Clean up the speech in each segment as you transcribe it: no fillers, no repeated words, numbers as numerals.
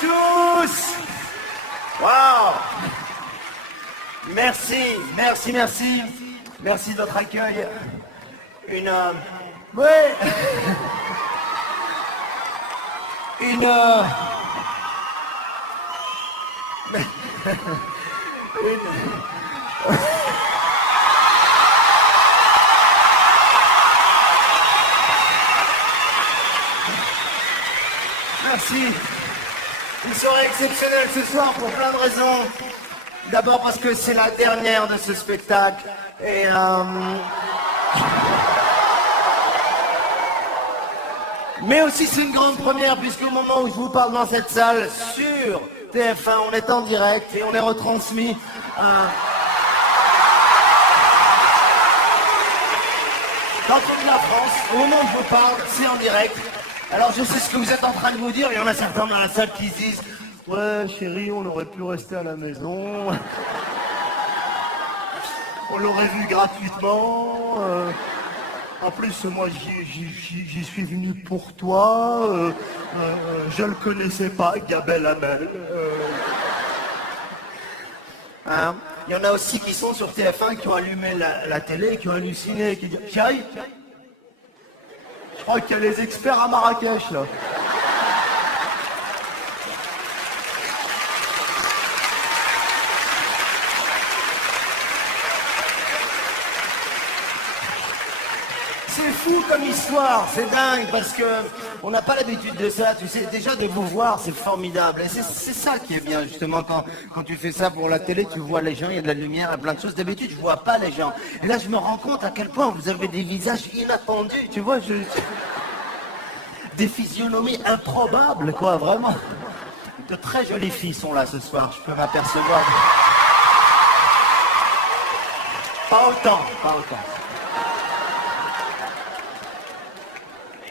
tous. Waouh. Merci, merci, merci. Merci de votre accueil. Une... ouais. Une... Merci. Une soirée exceptionnelle ce soir pour plein de raisons. D'abord parce que c'est la dernière de ce spectacle. Et mais aussi c'est une grande première puisqu'au moment où je vous parle dans cette salle sur TF1, on est en direct et on est retransmis dans toute la France. Au moment où je vous parle, c'est en direct. Alors je sais ce que vous êtes en train de vous dire, il y en a certains dans la salle qui se disent « Ouais chérie, on aurait pu rester à la maison, on l'aurait vu gratuitement, en plus moi j'y suis venu pour toi, je le connaissais pas, Gabel Hamel. Hein? Il y en a aussi qui sont sur TF1, qui ont allumé la télé, qui ont halluciné, qui disent « Chérie, je crois qu'il y a les experts à Marrakech, là. » C'est fou comme histoire, c'est dingue, parce que on n'a pas l'habitude de ça, tu sais, déjà de vous voir, c'est formidable. Et c'est ça qui est bien, justement, quand tu fais ça pour la télé, tu vois les gens, il y a de la lumière, il y a plein de choses. D'habitude, je vois pas les gens. Et là, je me rends compte à quel point vous avez des visages inattendus, tu vois, des physionomies improbables, quoi, vraiment. De très jolies filles sont là ce soir, je peux m'apercevoir. Pas autant, pas autant.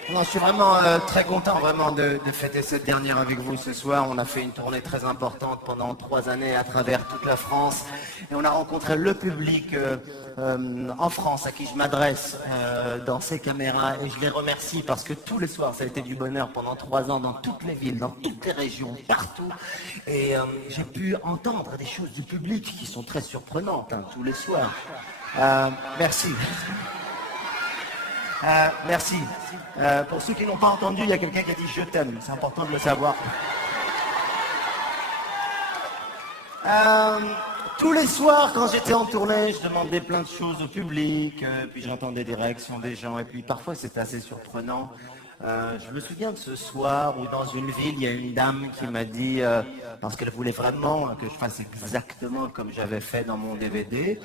Non, je suis vraiment très content vraiment de fêter cette dernière avec vous ce soir. On a fait une tournée très importante pendant 3 années à travers toute la France. Et on a rencontré le public en France à qui je m'adresse dans ces caméras. Et je les remercie parce que tous les soirs, ça a été du bonheur pendant 3 ans dans toutes les villes, dans toutes les régions, partout. Et j'ai pu entendre des choses du public qui sont très surprenantes tous les soirs. Merci. Merci. Pour ceux qui n'ont pas entendu, il y a quelqu'un qui a dit « je t'aime ». C'est important de le savoir. Tous les soirs, quand j'étais en tournée, je demandais plein de choses au public, puis j'entendais des réactions des gens, et puis parfois c'était assez surprenant. Je me souviens de ce soir où dans une ville, il y a une dame qui m'a dit, parce qu'elle voulait vraiment que je fasse exactement comme j'avais fait dans mon DVD,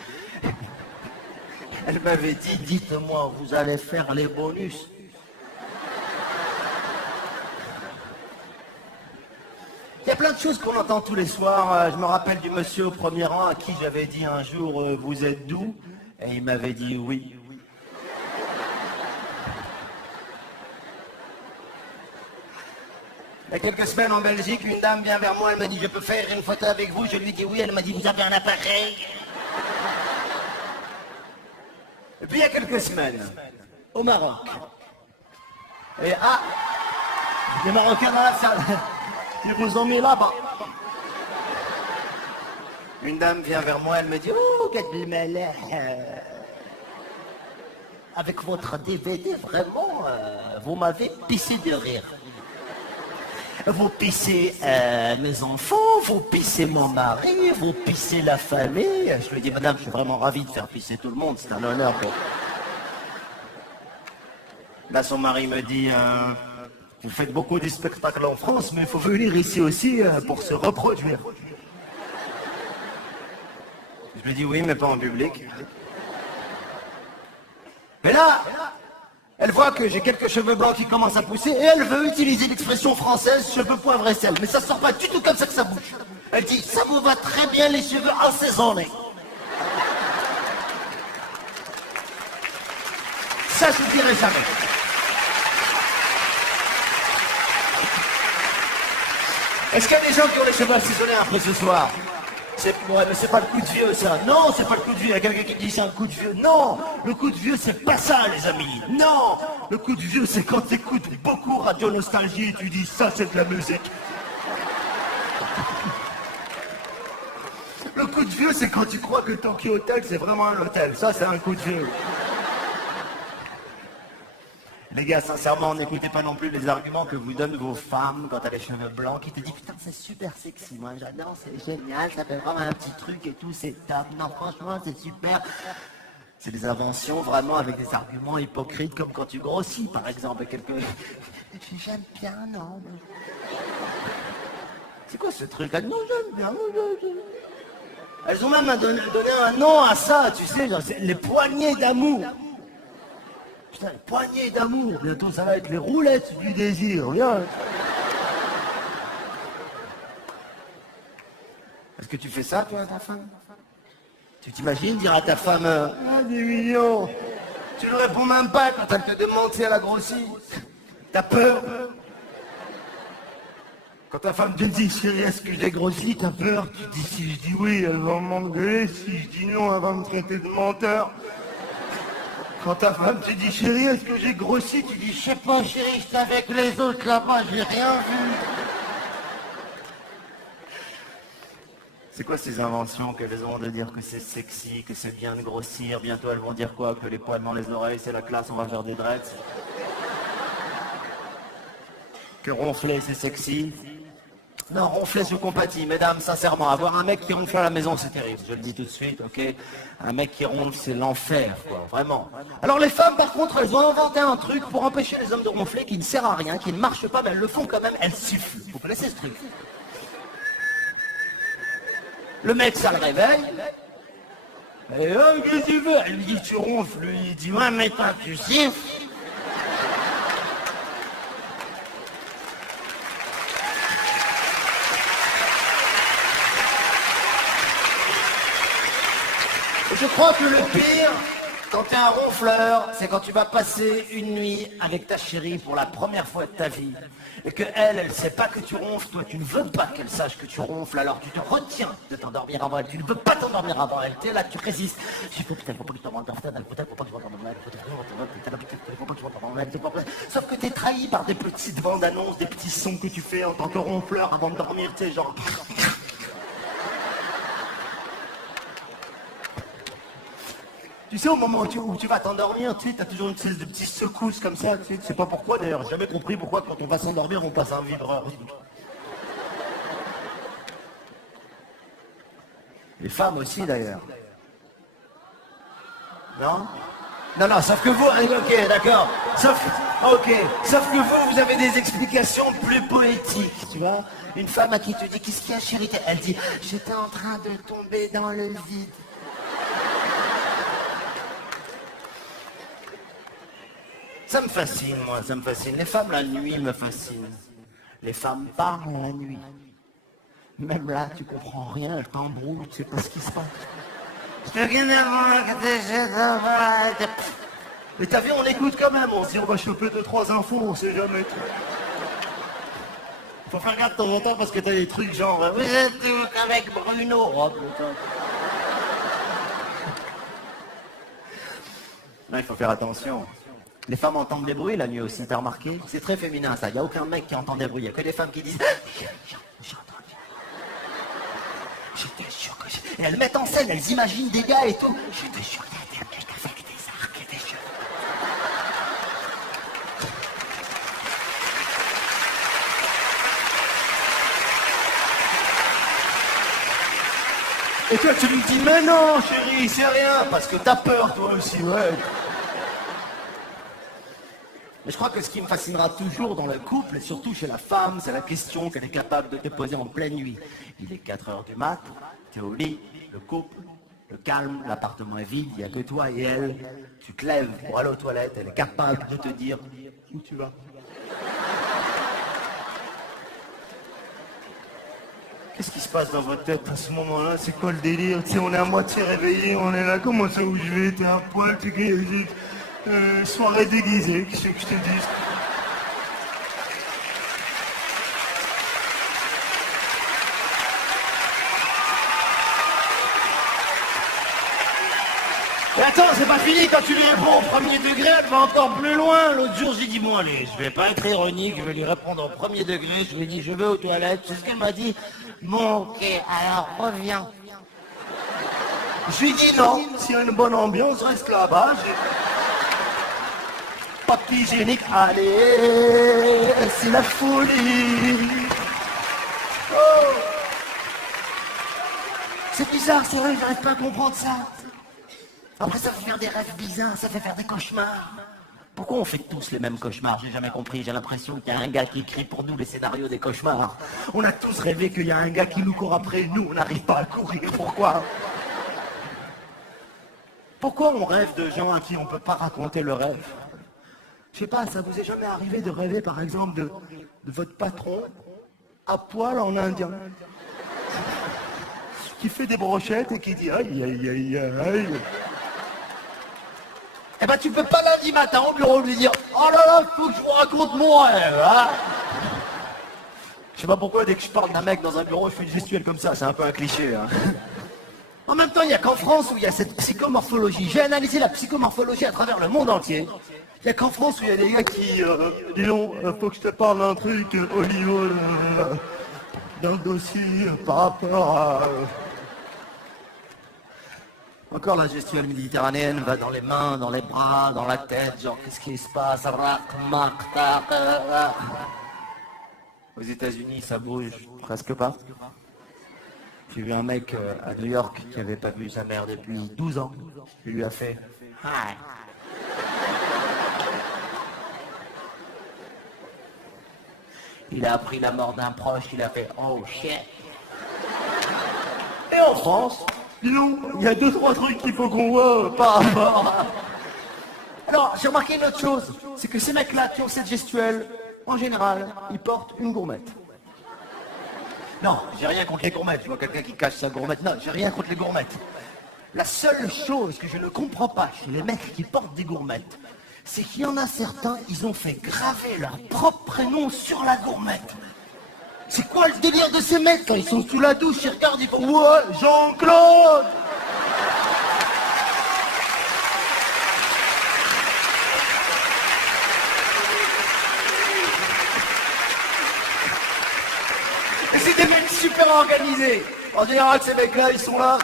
elle m'avait dit, dites-moi, vous allez faire les bonus. Il y a plein de choses qu'on entend tous les soirs. Je me rappelle du monsieur au premier rang à qui j'avais dit un jour, vous êtes d'où? Et il m'avait dit oui. Il y a quelques semaines en Belgique, une dame vient vers moi, elle m'a dit, je peux faire une photo avec vous? Je lui ai dit oui, elle m'a dit, vous avez un appareil? Et puis il y a quelques semaines, au Maroc. Et des Marocains dans la salle. Ils vous ont mis là-bas. Une dame vient vers moi, elle me dit, oh, quel malheur. Avec votre DVD, vraiment, vous m'avez pissé de rire. Vous pissez mes enfants, vous pissez mon mari, vous pissez la famille. Je lui dis, madame, je suis vraiment ravi de faire pisser tout le monde, c'est un honneur pour... Là, son mari me dit, vous faites beaucoup de spectacles en France, mais il faut venir ici aussi pour se reproduire. Je lui dis, oui, mais pas en public. Mais là... Elle voit que j'ai quelques cheveux blancs qui commencent à pousser et elle veut utiliser l'expression française cheveux poivre et sel. Mais ça sort pas du tout comme ça que ça bouge. Elle dit, ça vous va très bien les cheveux assaisonnés. Ça, je ne dirai jamais. Est-ce qu'il y a des gens qui ont les cheveux assaisonnés après ce soir? Ouais, mais c'est pas le coup de vieux, ça. Non, c'est pas le coup de vieux. Il y a quelqu'un qui dit c'est un coup de vieux. Non, le coup de vieux, c'est pas ça, les amis. Non, le coup de vieux, c'est quand t'écoutes beaucoup Radio Nostalgie et tu dis ça, c'est de la musique. coup de vieux, c'est quand tu crois que Tokyo Hotel, c'est vraiment un hôtel. Ça, c'est un coup de vieux. Les gars, sincèrement, n'écoutez pas non plus les arguments que vous donnent vos femmes quand t'as les cheveux blancs, qui te disent putain c'est super sexy, moi j'adore, c'est génial, ça fait vraiment un petit truc et tout, c'est top, non franchement c'est super. C'est des inventions vraiment avec des arguments hypocrites comme quand tu grossis par exemple, J'aime bien, non. C'est quoi ce truc là? Non, j'aime bien, Elles ont même donné un nom à ça, tu sais, genre, c'est les poignées d'amour. Putain, les poignées d'amour, bientôt ça va être les roulettes du désir, viens. Est-ce que tu fais ça, toi, à ta femme? Tu t'imagines dire à ta femme, ah, des millions. Tu ne réponds même pas quand elle te demande si elle a grossi. T'as peur. Quand ta femme te dit, chérie, est-ce que j'ai grossi, t'as peur. Tu dis, si je dis oui, elle va m'engueuler. Si je dis non, elle va me traiter de menteur. Quand ta femme te dit, chérie, est-ce que j'ai grossi, tu dis, je sais pas, chérie, j'étais avec les autres là-bas, j'ai rien vu. C'est quoi ces inventions qu'elles ont de dire que c'est sexy, que c'est bien de grossir? Bientôt elles vont dire quoi? Que les poils dans les oreilles, c'est la classe, on va faire des dreads. Que ronfler, c'est sexy. Non, ronfler, je compatis, mesdames, sincèrement. Avoir un mec qui ronfle à la maison, c'est terrible. Je le dis tout de suite, ok? Un mec qui ronfle, c'est l'enfer, quoi, vraiment. Alors les femmes, par contre, elles ont inventé un truc pour empêcher les hommes de ronfler qui ne sert à rien, qui ne marche pas, mais elles le font quand même, elles sifflent. Vous connaissez ce truc? Le mec, ça le réveille. Et oh, qu'est-ce que tu veux? Elle lui dit, tu ronfles. Lui, il dit, ouais, mais toi, tu siffles. Je crois que le pire, quand t'es un ronfleur, c'est quand tu vas passer une nuit avec ta chérie pour la première fois de ta vie. Et que elle sait pas que tu ronfles, toi tu ne veux pas qu'elle sache que tu ronfles, alors tu te retiens de t'endormir avant elle. Tu ne veux pas t'endormir avant elle, t'es là, tu résistes. Il faut peut-être pas que tu t'endormes, peut-être pas que tu t'endormes, sauf que t'es trahi par des petites bandes annonces, des petits sons que tu fais en tant que ronfleur avant de dormir, tu sais, genre... Tu sais, au moment où tu vas t'endormir, tu sais, t'as toujours une espèce de petite secousse comme ça, tu sais pas pourquoi d'ailleurs, j'ai jamais compris pourquoi quand on va s'endormir, on passe un vibreur. Les femmes aussi d'ailleurs. Non? Non, sauf que vous, ok, d'accord. Sauf que vous avez des explications plus poétiques, tu vois. Une femme à qui tu dis, qu'est-ce qu'il y a, chérie? Elle dit, j'étais en train de tomber dans le vide. Ça me fascine, moi, ça me fascine. Les femmes la nuit me fascinent. Les femmes parlent la nuit. Même là, tu comprends rien, elles t'embrouillent, tu sais pas ce qui se passe. Mais t'as vu, on écoute quand même, on se dit on va choper 2-3 infos, on sait jamais. Faut faire gaffe de temps en temps parce que t'as des trucs genre vous êtes avec Bruno. Oh, putain. Là, il faut faire attention. Les femmes entendent des bruits la nuit aussi, t'as remarqué? C'est très féminin ça, il n'y a aucun mec qui entend des bruits, il n'y a que des femmes qui disent j'ai entendu. J'étais sûr que j'ai... Et elles mettent en scène, elles imaginent des gars et tout. J'étais sûr qu'il y avait un mec avec des arcs et des cheveux. Et toi tu lui dis mais non chérie, c'est rien, parce que t'as peur toi aussi, ouais. Mais je crois que ce qui me fascinera toujours dans le couple, et surtout chez la femme, c'est la question qu'elle est capable de te poser en pleine nuit. Il est 4 heures du mat, t'es au lit, le couple, le calme, l'appartement est vide, il n'y a que toi et elle. Tu te lèves pour aller aux toilettes, elle est capable de te dire où tu vas. Qu'est-ce qui se passe dans votre tête à ce moment-là? C'est quoi le délire? Tu sais, on est à moitié réveillé, on est là, comment ça où je vais? T'es à poil, t'es soirée déguisée, qu'est-ce que je te dis? Mais attends, c'est pas fini, quand tu lui réponds au premier degré, elle va encore plus loin. L'autre jour, j'ai dit, bon allez, je vais pas être ironique, je vais lui répondre au premier degré, je lui ai dit, je vais aux toilettes, c'est ce qu'elle m'a dit. Bon, ok, alors reviens. Je lui dis non, s'il y a une bonne ambiance, reste là-bas. Papier hygiénique, allez, c'est la folie. Oh. C'est bizarre, c'est vrai, j'arrive pas à comprendre ça. Après, ça fait faire des rêves bizarres, ça fait faire des cauchemars. Pourquoi on fait tous les mêmes cauchemars? J'ai jamais compris. J'ai l'impression qu'il y a un gars qui écrit pour nous les scénarios des cauchemars. On a tous rêvé qu'il y a un gars qui nous court après. Nous, on n'arrive pas à courir. Pourquoi? Pourquoi on rêve de gens à qui on peut pas raconter le rêve? Je sais pas, ça vous est jamais arrivé de rêver, par exemple, de votre patron à poil en indien qui fait des brochettes et qui dit aïe aïe aïe aïe. Eh ben tu peux pas lundi matin au bureau lui dire oh là là, faut que je vous raconte mon rêve, hein. Je sais pas pourquoi dès que je parle d'un mec dans un bureau, je fais une gestuelle comme ça, c'est un peu un cliché, hein. En même temps, il n'y a qu'en France où il y a cette psychomorphologie. J'ai analysé la psychomorphologie à travers le monde entier. Il n'y a qu'en France où il y a des gars qui dis donc, faut que je te parle d'un truc au niveau d'un dossier par rapport à... Encore la gestuelle méditerranéenne va dans les mains, dans les bras, dans la tête, genre qu'est-ce qui se passe? Aux États-Unis, ça bouge presque pas. J'ai vu un mec à New York qui n'avait pas vu sa mère depuis 12 ans. Il lui a fait hi. Il a appris la mort d'un proche, il a fait oh shit. Et en France, dis donc, il y a 2-3 trucs qu'il faut qu'on voit par rapport à... Alors, j'ai remarqué une autre chose, c'est que ces mecs-là qui ont cette gestuelle, en général, ils portent une gourmette. Non, j'ai rien contre les gourmettes, je vois quelqu'un qui cache sa gourmette, non, j'ai rien contre les gourmettes. La seule chose que je ne comprends pas chez les mecs qui portent des gourmettes, c'est qu'il y en a certains, ils ont fait graver leur propre prénom sur la gourmette. C'est quoi le délire de ces mecs quand ils sont sous la douche, ils regardent, ils font « Ouais, Jean-Claude !» Et c'est des mecs super organisés. En général, ces mecs-là, ils sont là,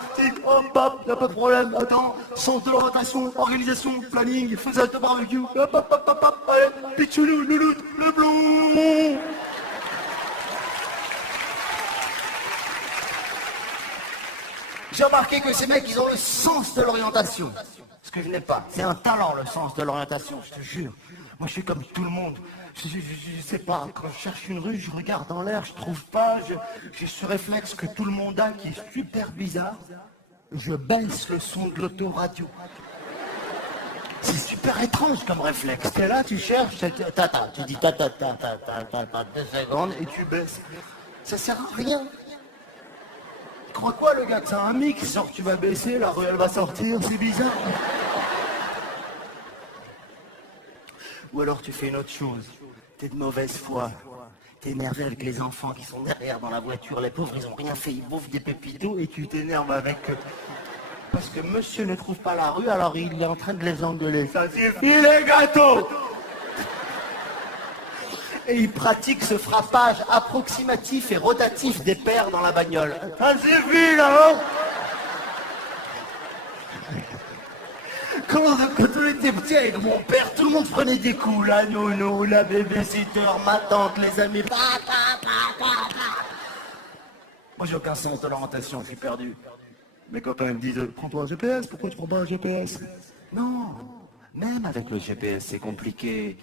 hop, hop, y'a pas de problème, attends, sens de l'orientation, organisation, planning, faisage de barbecue, hop, hop, hop, hop, hop, allez, pichounou, louloute, le blond. J'ai remarqué que ces mecs, ils ont le sens de l'orientation. Ce que je n'ai pas. C'est un talent, le sens de l'orientation, je te jure. Moi, je suis comme tout le monde. Je sais pas, quand je cherche une rue, je regarde en l'air, je trouve pas, j'ai ce réflexe que tout le monde a qui est super bizarre. Je baisse le son de l'autoradio. C'est super étrange comme réflexe. T'es là, tu cherches, tu dis 2 secondes et tu baisses. Ça sert à rien. Tu crois quoi le gars que c'est un mix? Genre tu vas baisser, la rue elle va sortir, c'est bizarre. Ou alors tu fais une autre chose. T'es de mauvaise foi. T'es énervé avec les enfants qui sont derrière dans la voiture. Les pauvres, ils ont rien fait. Ils bouffent des pépitos et tu t'énerves avec eux. Parce que monsieur ne trouve pas la rue, alors il est en train de les engueuler. Ça suffit les gâteaux! Et il pratique ce frappage approximatif et rotatif des pères dans la bagnole. Ça suffit là-haut! Quand on était petit avec mon père, tout le monde prenait des coups. La nounou, la babysitter, ma tante, les amis. Moi, j'ai aucun sens de l'orientation, je suis perdu. Mes copains me disent, prends-toi un GPS, pourquoi tu prends pas un GPS? Non, même avec le GPS, c'est compliqué.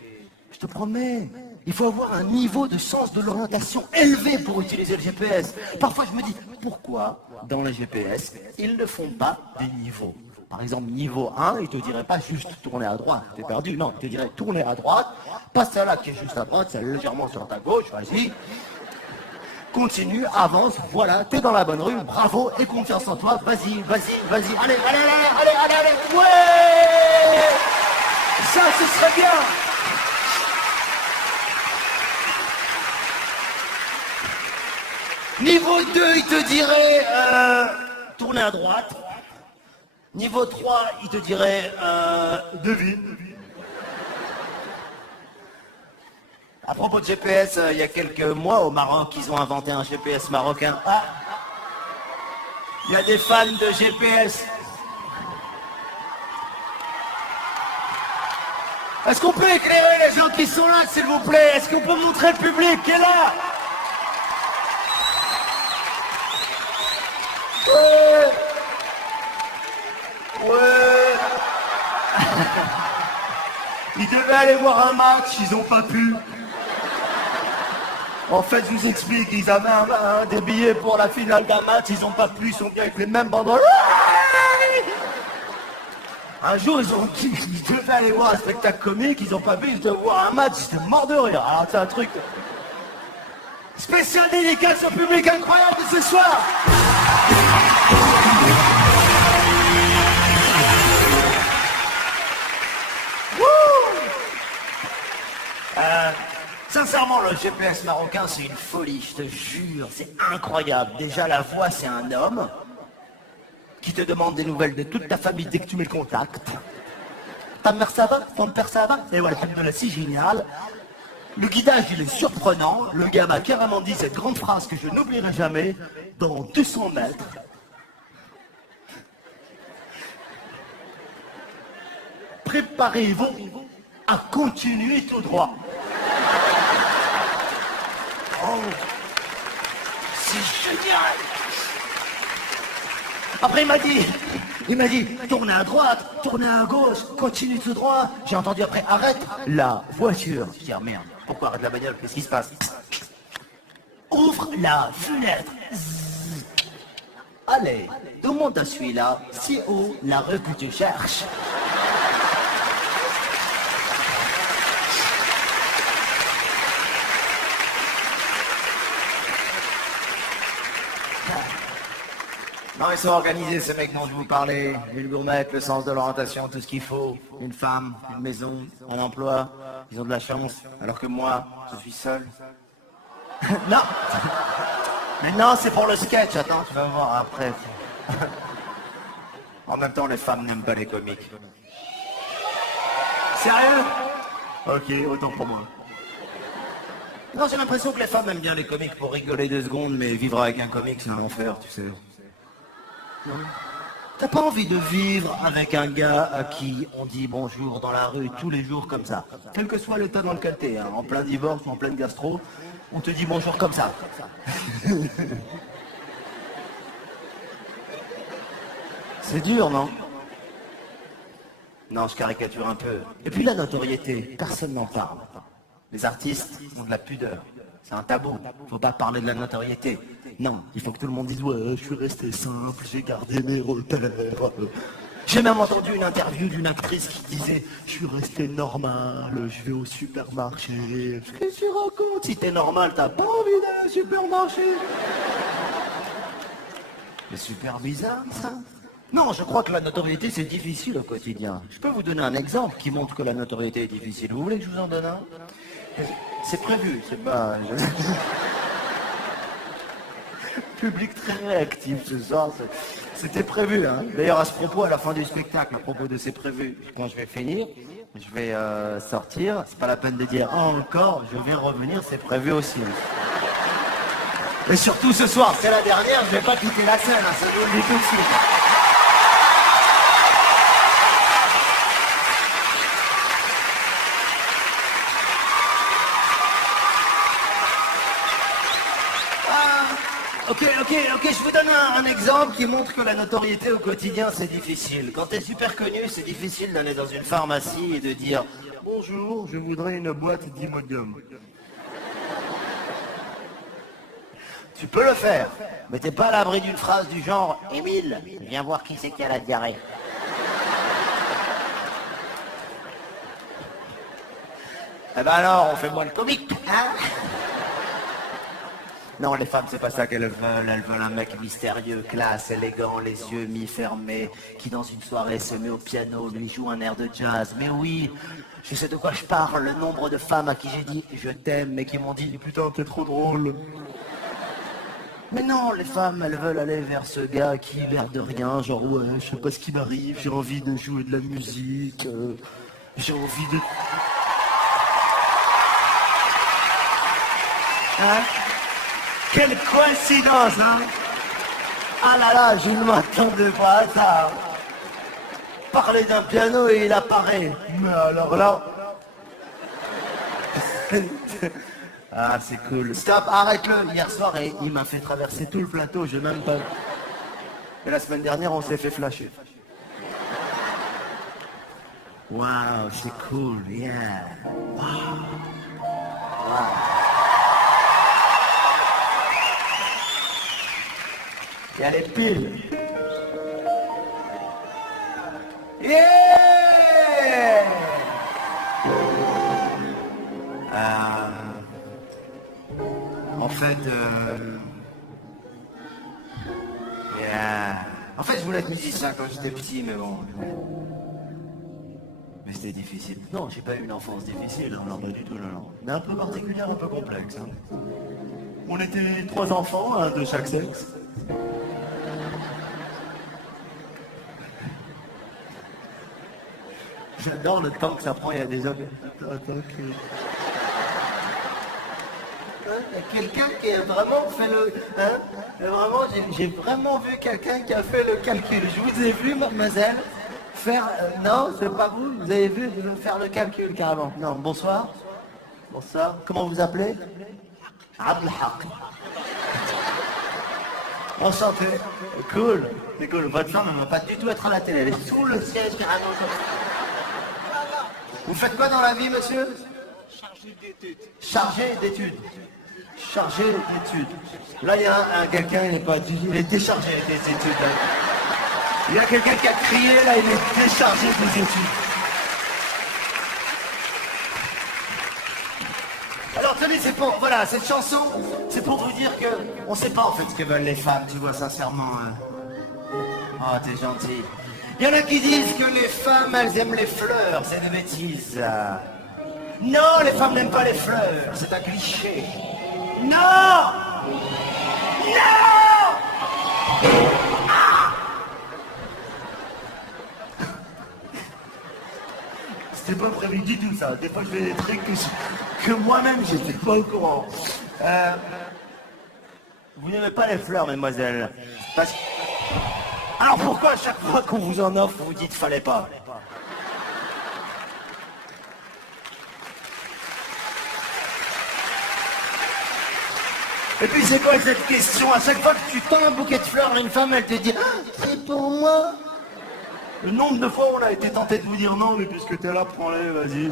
Je te promets, il faut avoir un niveau de sens de l'orientation élevé pour utiliser le GPS. Parfois, je me dis, pourquoi dans le GPS, ils ne font pas des niveaux? Par exemple, niveau 1, il te dirait pas juste tourner à droite, t'es perdu. Non, il te dirait tourner à droite, pas celle-là qui est juste à droite, celle légèrement sur ta gauche, vas-y. Continue, avance, voilà, t'es dans la bonne rue, bravo, et confiance en toi, vas-y, vas-y, vas-y, allez, allez, allez, allez, allez, allez, ouais! Ça, ce serait bien! Niveau 2, il te dirait tourner à droite. Niveau 3, il te dirait devine. À propos de GPS, il y a quelques mois au Maroc, ils ont inventé un GPS marocain. Ah, il y a des fans de GPS. Est-ce qu'on peut éclairer les gens qui sont là, s'il vous plaît? Est-ce qu'on peut montrer le public qui est là? Ouais. Ouais. Ils devaient aller voir un match, ils n'ont pas pu. En fait, je vous explique, ils avaient des billets pour la finale d'un match, ils n'ont pas pu, ils sont bien avec les mêmes banderoles. Un jour, ils devaient aller voir un spectacle comique, ils n'ont pas pu, ils devaient voir un match, ils étaient morts de rire. Alors c'est un truc spécial dédicace au public incroyable de ce soir. Sincèrement, le GPS marocain, c'est une folie, je te jure, c'est incroyable. Déjà, la voix, c'est un homme qui te demande des nouvelles de toute ta famille dès que tu mets le contact. Ta mère, ça va? Ton père, ça va? Et voilà, de là, c'est génial. Le guidage, il est surprenant. Le gars m'a carrément dit cette grande phrase que je n'oublierai jamais. Dans 200 mètres, préparez-vous à continuer tout droit. Oh, c'est génial! Après, il m'a dit, tournez à droite, tournez à gauche, continue tout droit. J'ai entendu après, arrête la voiture. Je dis, ah merde, pourquoi arrête la bagnole? Qu'est-ce qui se passe? Ouvre la fenêtre. Zzz. Allez, tout le monde à celui-là, si haut, la rue que tu cherches. Non, ils sont organisés, ces mecs dont je vous parlais. Une gourmette, le sens de l'orientation, tout ce qu'il faut. Une femme, une maison, un emploi. Ils ont de la chance. Alors que moi, je suis seul. Non. Mais non, c'est pour le sketch. Attends, tu vas voir après. En même temps, les femmes n'aiment pas les comiques. Sérieux? Ok, autant pour moi. Non, j'ai l'impression que les femmes aiment bien les comiques pour rigoler 2 secondes, mais vivre avec un comique, c'est un enfer, tu sais. T'as pas envie de vivre avec un gars à qui on dit bonjour dans la rue tous les jours comme ça, quel que soit l'état dans lequel t'es, hein, en plein divorce ou en pleine gastro, on te dit bonjour comme ça. C'est dur, non? Non, je caricature un peu. Et puis la notoriété, personne n'en parle. Les artistes ont de la pudeur. C'est un tabou. Faut pas parler de la notoriété. Non, il faut que tout le monde dise ouais, je suis resté simple, j'ai gardé mes repères. J'ai même entendu une interview d'une actrice qui disait je suis resté normal, je vais au supermarché. Qu'est-ce que tu racontes? Si t'es normal, t'as pas envie d'aller au supermarché. C'est super bizarre ça. Non, je crois que la notoriété c'est difficile au quotidien. Je peux vous donner un exemple qui montre que la notoriété est difficile. Vous voulez que je vous en donne un? C'est prévu, c'est pas... Public très réactif ce soir, c'était prévu. Hein. D'ailleurs à ce propos, à la fin du spectacle, à propos de c'est prévu, quand je vais finir, je vais sortir, c'est pas la peine de dire ah, encore, je vais revenir, c'est prévu aussi. Et surtout ce soir, c'est la dernière, je vais pas quitter la scène, hein, ça vous le dit tout de suite. Ok, je vous donne un exemple qui montre que la notoriété au quotidien c'est difficile. Quand t'es super connu, c'est difficile d'aller dans une pharmacie et de dire « Bonjour, je voudrais une boîte d'Imodium ». Tu peux le faire, mais t'es pas à l'abri d'une phrase du genre « Émile, viens voir qui c'est qui a la diarrhée ». Eh ben alors, on fait moins le comique, hein? Non, les femmes, c'est pas ça qu'elles veulent. Elles veulent un mec mystérieux, classe, élégant, les yeux mi-fermés, qui dans une soirée se met au piano, lui joue un air de jazz. Mais oui, je sais de quoi je parle. Le nombre de femmes à qui j'ai dit « je t'aime » mais qui m'ont dit « putain, t'es trop drôle ». Mais non, les femmes, elles veulent aller vers ce gars qui, l'air de rien, genre « ouais, je sais pas ce qui m'arrive, j'ai envie de jouer de la musique, j'ai envie de... » Hein? Quelle coïncidence, hein? Ah là là, je ne m'attendais pas à ça. Parler d'un piano et il apparaît. Mais alors là, Ah, c'est cool. Stop, arrête-le. Hier soir, il m'a fait traverser tout le plateau. Je même pas. Et la semaine dernière, on s'est fait flasher. Waouh, c'est cool, yeah. Wow. Il y a les piles. Yeah. En fait, yeah. En fait, je voulais être musicien quand j'étais petit, mais bon. Mais c'était difficile. Non, j'ai pas eu une enfance difficile, non, pas du tout, non. Mais un peu particulière, un peu complexe. Hein. On était 3 enfants, un de chaque sexe. J'adore le temps que ça prend, il y a des hommes. Quelqu'un qui a vraiment fait le... Hein, vraiment, j'ai vraiment vu quelqu'un qui a fait le calcul. Je vous ai vu, mademoiselle, faire... non, c'est pas vous, vous avez vu faire le calcul carrément. Non, bonsoir. Bonsoir. Comment vous appelez? Abdelhaq. Enchanté. Cool. C'est cool. Votre femme, elle ne va pas du tout être à la télé. Elle est sous le siège carrément. Vous faites quoi dans la vie, monsieur? Chargé d'études. Chargé d'études. Chargé d'études. Là, il y a quelqu'un, il n'est pas étudié, il est déchargé des études. Il y a quelqu'un qui a crié, là, il est déchargé des études. Alors, tenez, c'est pour, voilà, cette chanson, c'est pour vous dire que on sait pas, en fait, ce que veulent les femmes, tu vois, sincèrement. Oh, t'es gentil. Il y en a qui disent que les femmes, elles aiment les fleurs, c'est une bêtise. Non, les femmes n'aiment pas les fleurs, c'est un cliché. Non! Non! Ah! C'était pas prévu du tout ça. Des fois je fais des trucs que moi-même j'étais pas au courant. Vous n'aimez pas les fleurs, mademoiselle. Parce... Alors pourquoi à chaque fois qu'on vous en offre, vous dites fallait pas? Et puis c'est quoi cette question? À chaque fois que tu tends un bouquet de fleurs à une femme, elle te dit ah, c'est pour moi. Le nombre de fois où on a été tenté de vous dire non, mais puisque t'es là, prends-les, vas-y.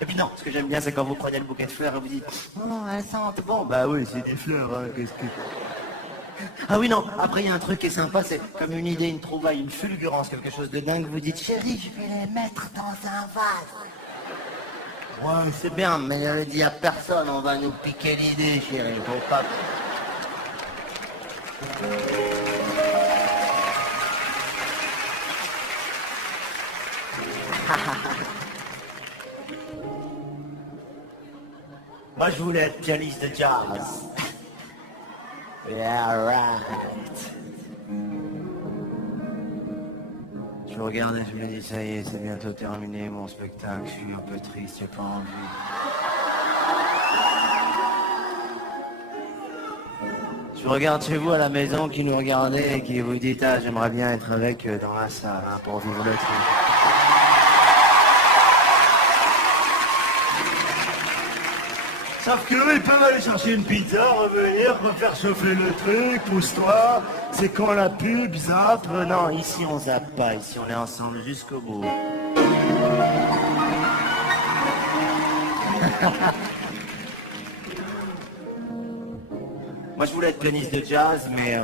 Et puis non, ce que j'aime bien, c'est quand vous prenez le bouquet de fleurs et vous dites oh, elles sentent bon. Bah oui, c'est des fleurs, hein, qu'est-ce que... Ah oui, non, après il y a un truc qui est sympa, c'est comme une idée, une trouvaille, une fulgurance, quelque chose de dingue, vous dites chérie, je vais les mettre dans un vase. Ouais, c'est bien, mais je le dis à personne, on va nous piquer l'idée, chérie, faut pas... Moi, je voulais être pianiste de jazz. Yeah, right. Je regardais, je me dis, ça y est, c'est bientôt terminé mon spectacle, je suis un peu triste, j'ai pas envie. Je regarde chez vous à la maison qui nous regardez et qui vous dites, ah, j'aimerais bien être avec dans la salle hein, pour vivre le truc. Sauf qu'eux, ils peuvent aller chercher une pizza, revenir, refaire chauffer le truc, pousse-toi, c'est quand la pub, zappe. Non, ici on zappe pas, ici on est ensemble jusqu'au bout. Moi je voulais être pianiste de jazz, mais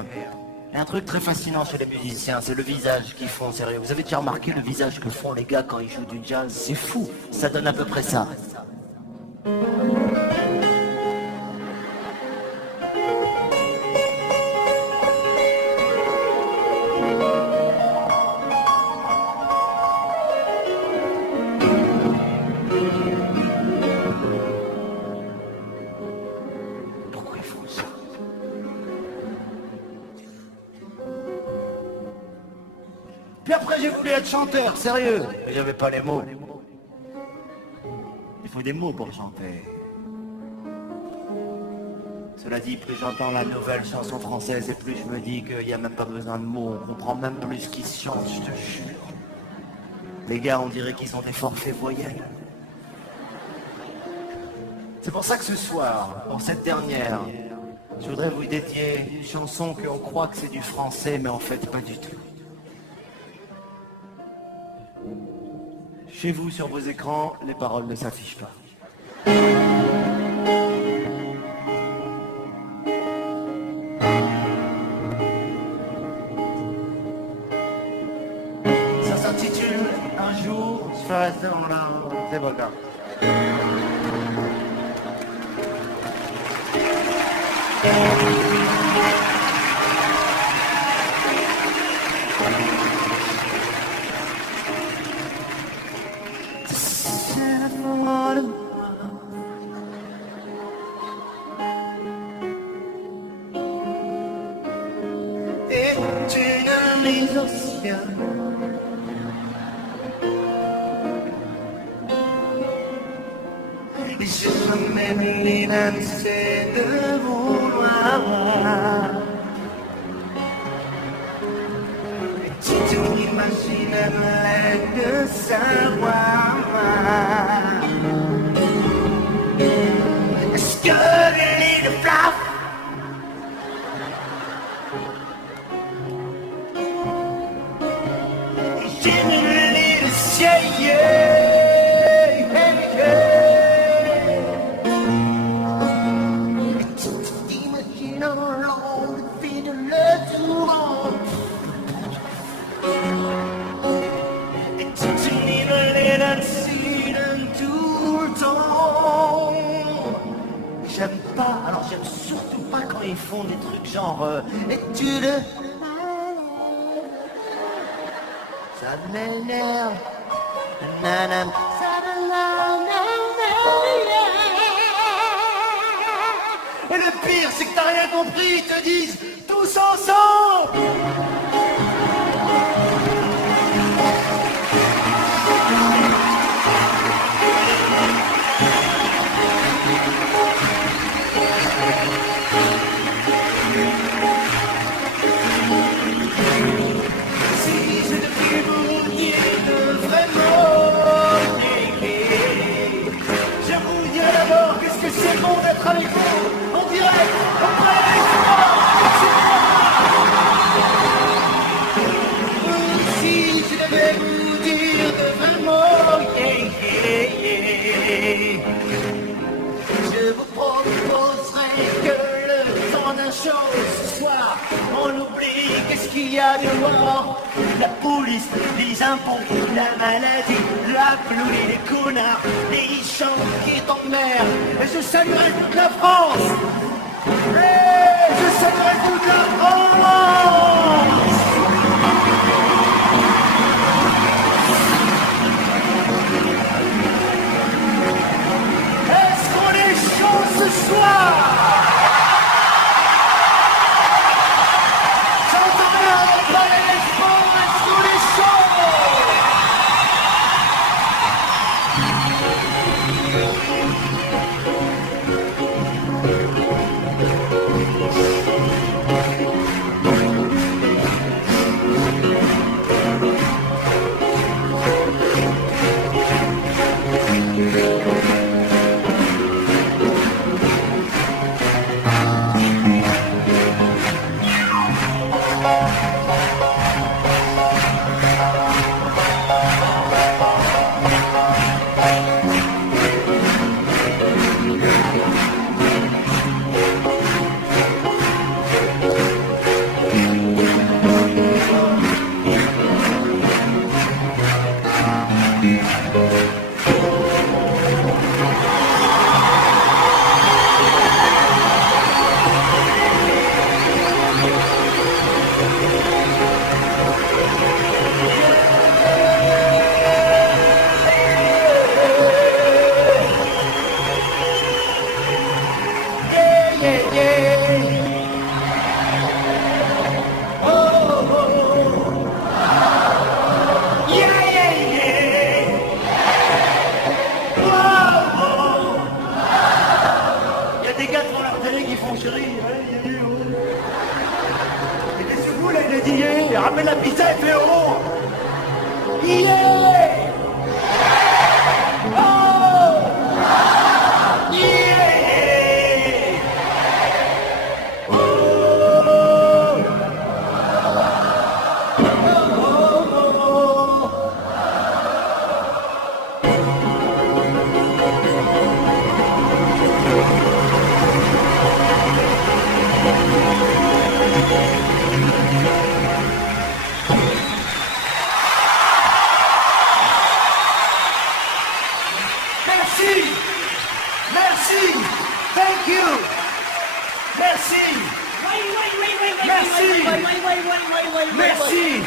il y a un truc très fascinant chez les musiciens, c'est le visage qu'ils font, sérieux. Vous avez déjà remarqué le visage que font les gars quand ils jouent du jazz? C'est fou, ça donne à peu près ça. Puis après j'ai voulu être chanteur, sérieux. Mais j'avais pas les mots. Il faut des mots pour chanter. Cela dit, plus j'entends la nouvelle chanson française et plus je me dis qu'il n'y a même pas besoin de mots. On comprend même plus ce qui se chante, je te jure. Les gars, on dirait qu'ils sont des forfaits voyelles. C'est pour ça que ce soir, pour cette dernière, je voudrais vous dédier une chanson qu'on croit que c'est du français, mais en fait pas du tout. Chez vous, sur vos écrans, les paroles ne s'affichent pas. Ça s'intitule Un jour, je ferai ça en là. C'est bon, gars. Et tu ne les océans. Je remets les lancers de vouloir. Si tu imagines de savoir, est-ce que les de flaf j'ai les de ciel, j'aime pas, alors j'aime surtout pas quand ils font des trucs genre études. Ça m'énerve. Nanana. Et le pire, c'est que t'as rien compris, ils te disent tous ensemble. C'est bon d'être avec vous, on dirait, si je devais vous dire de vraiment, je vous proposerais que le temps d'un show ce soir, on oublie qu'est-ce qu'il y a dehors. La police, les impôts, la maladie, la pluie, les connards, les champs qui t'emmerdent. Et je saluerai toute la France. Et je saluerai toute la France. Est-ce qu'on est chaud ce soir? Ramène la pizza et fais euro. Yeah! Oh! Yeah! Merci.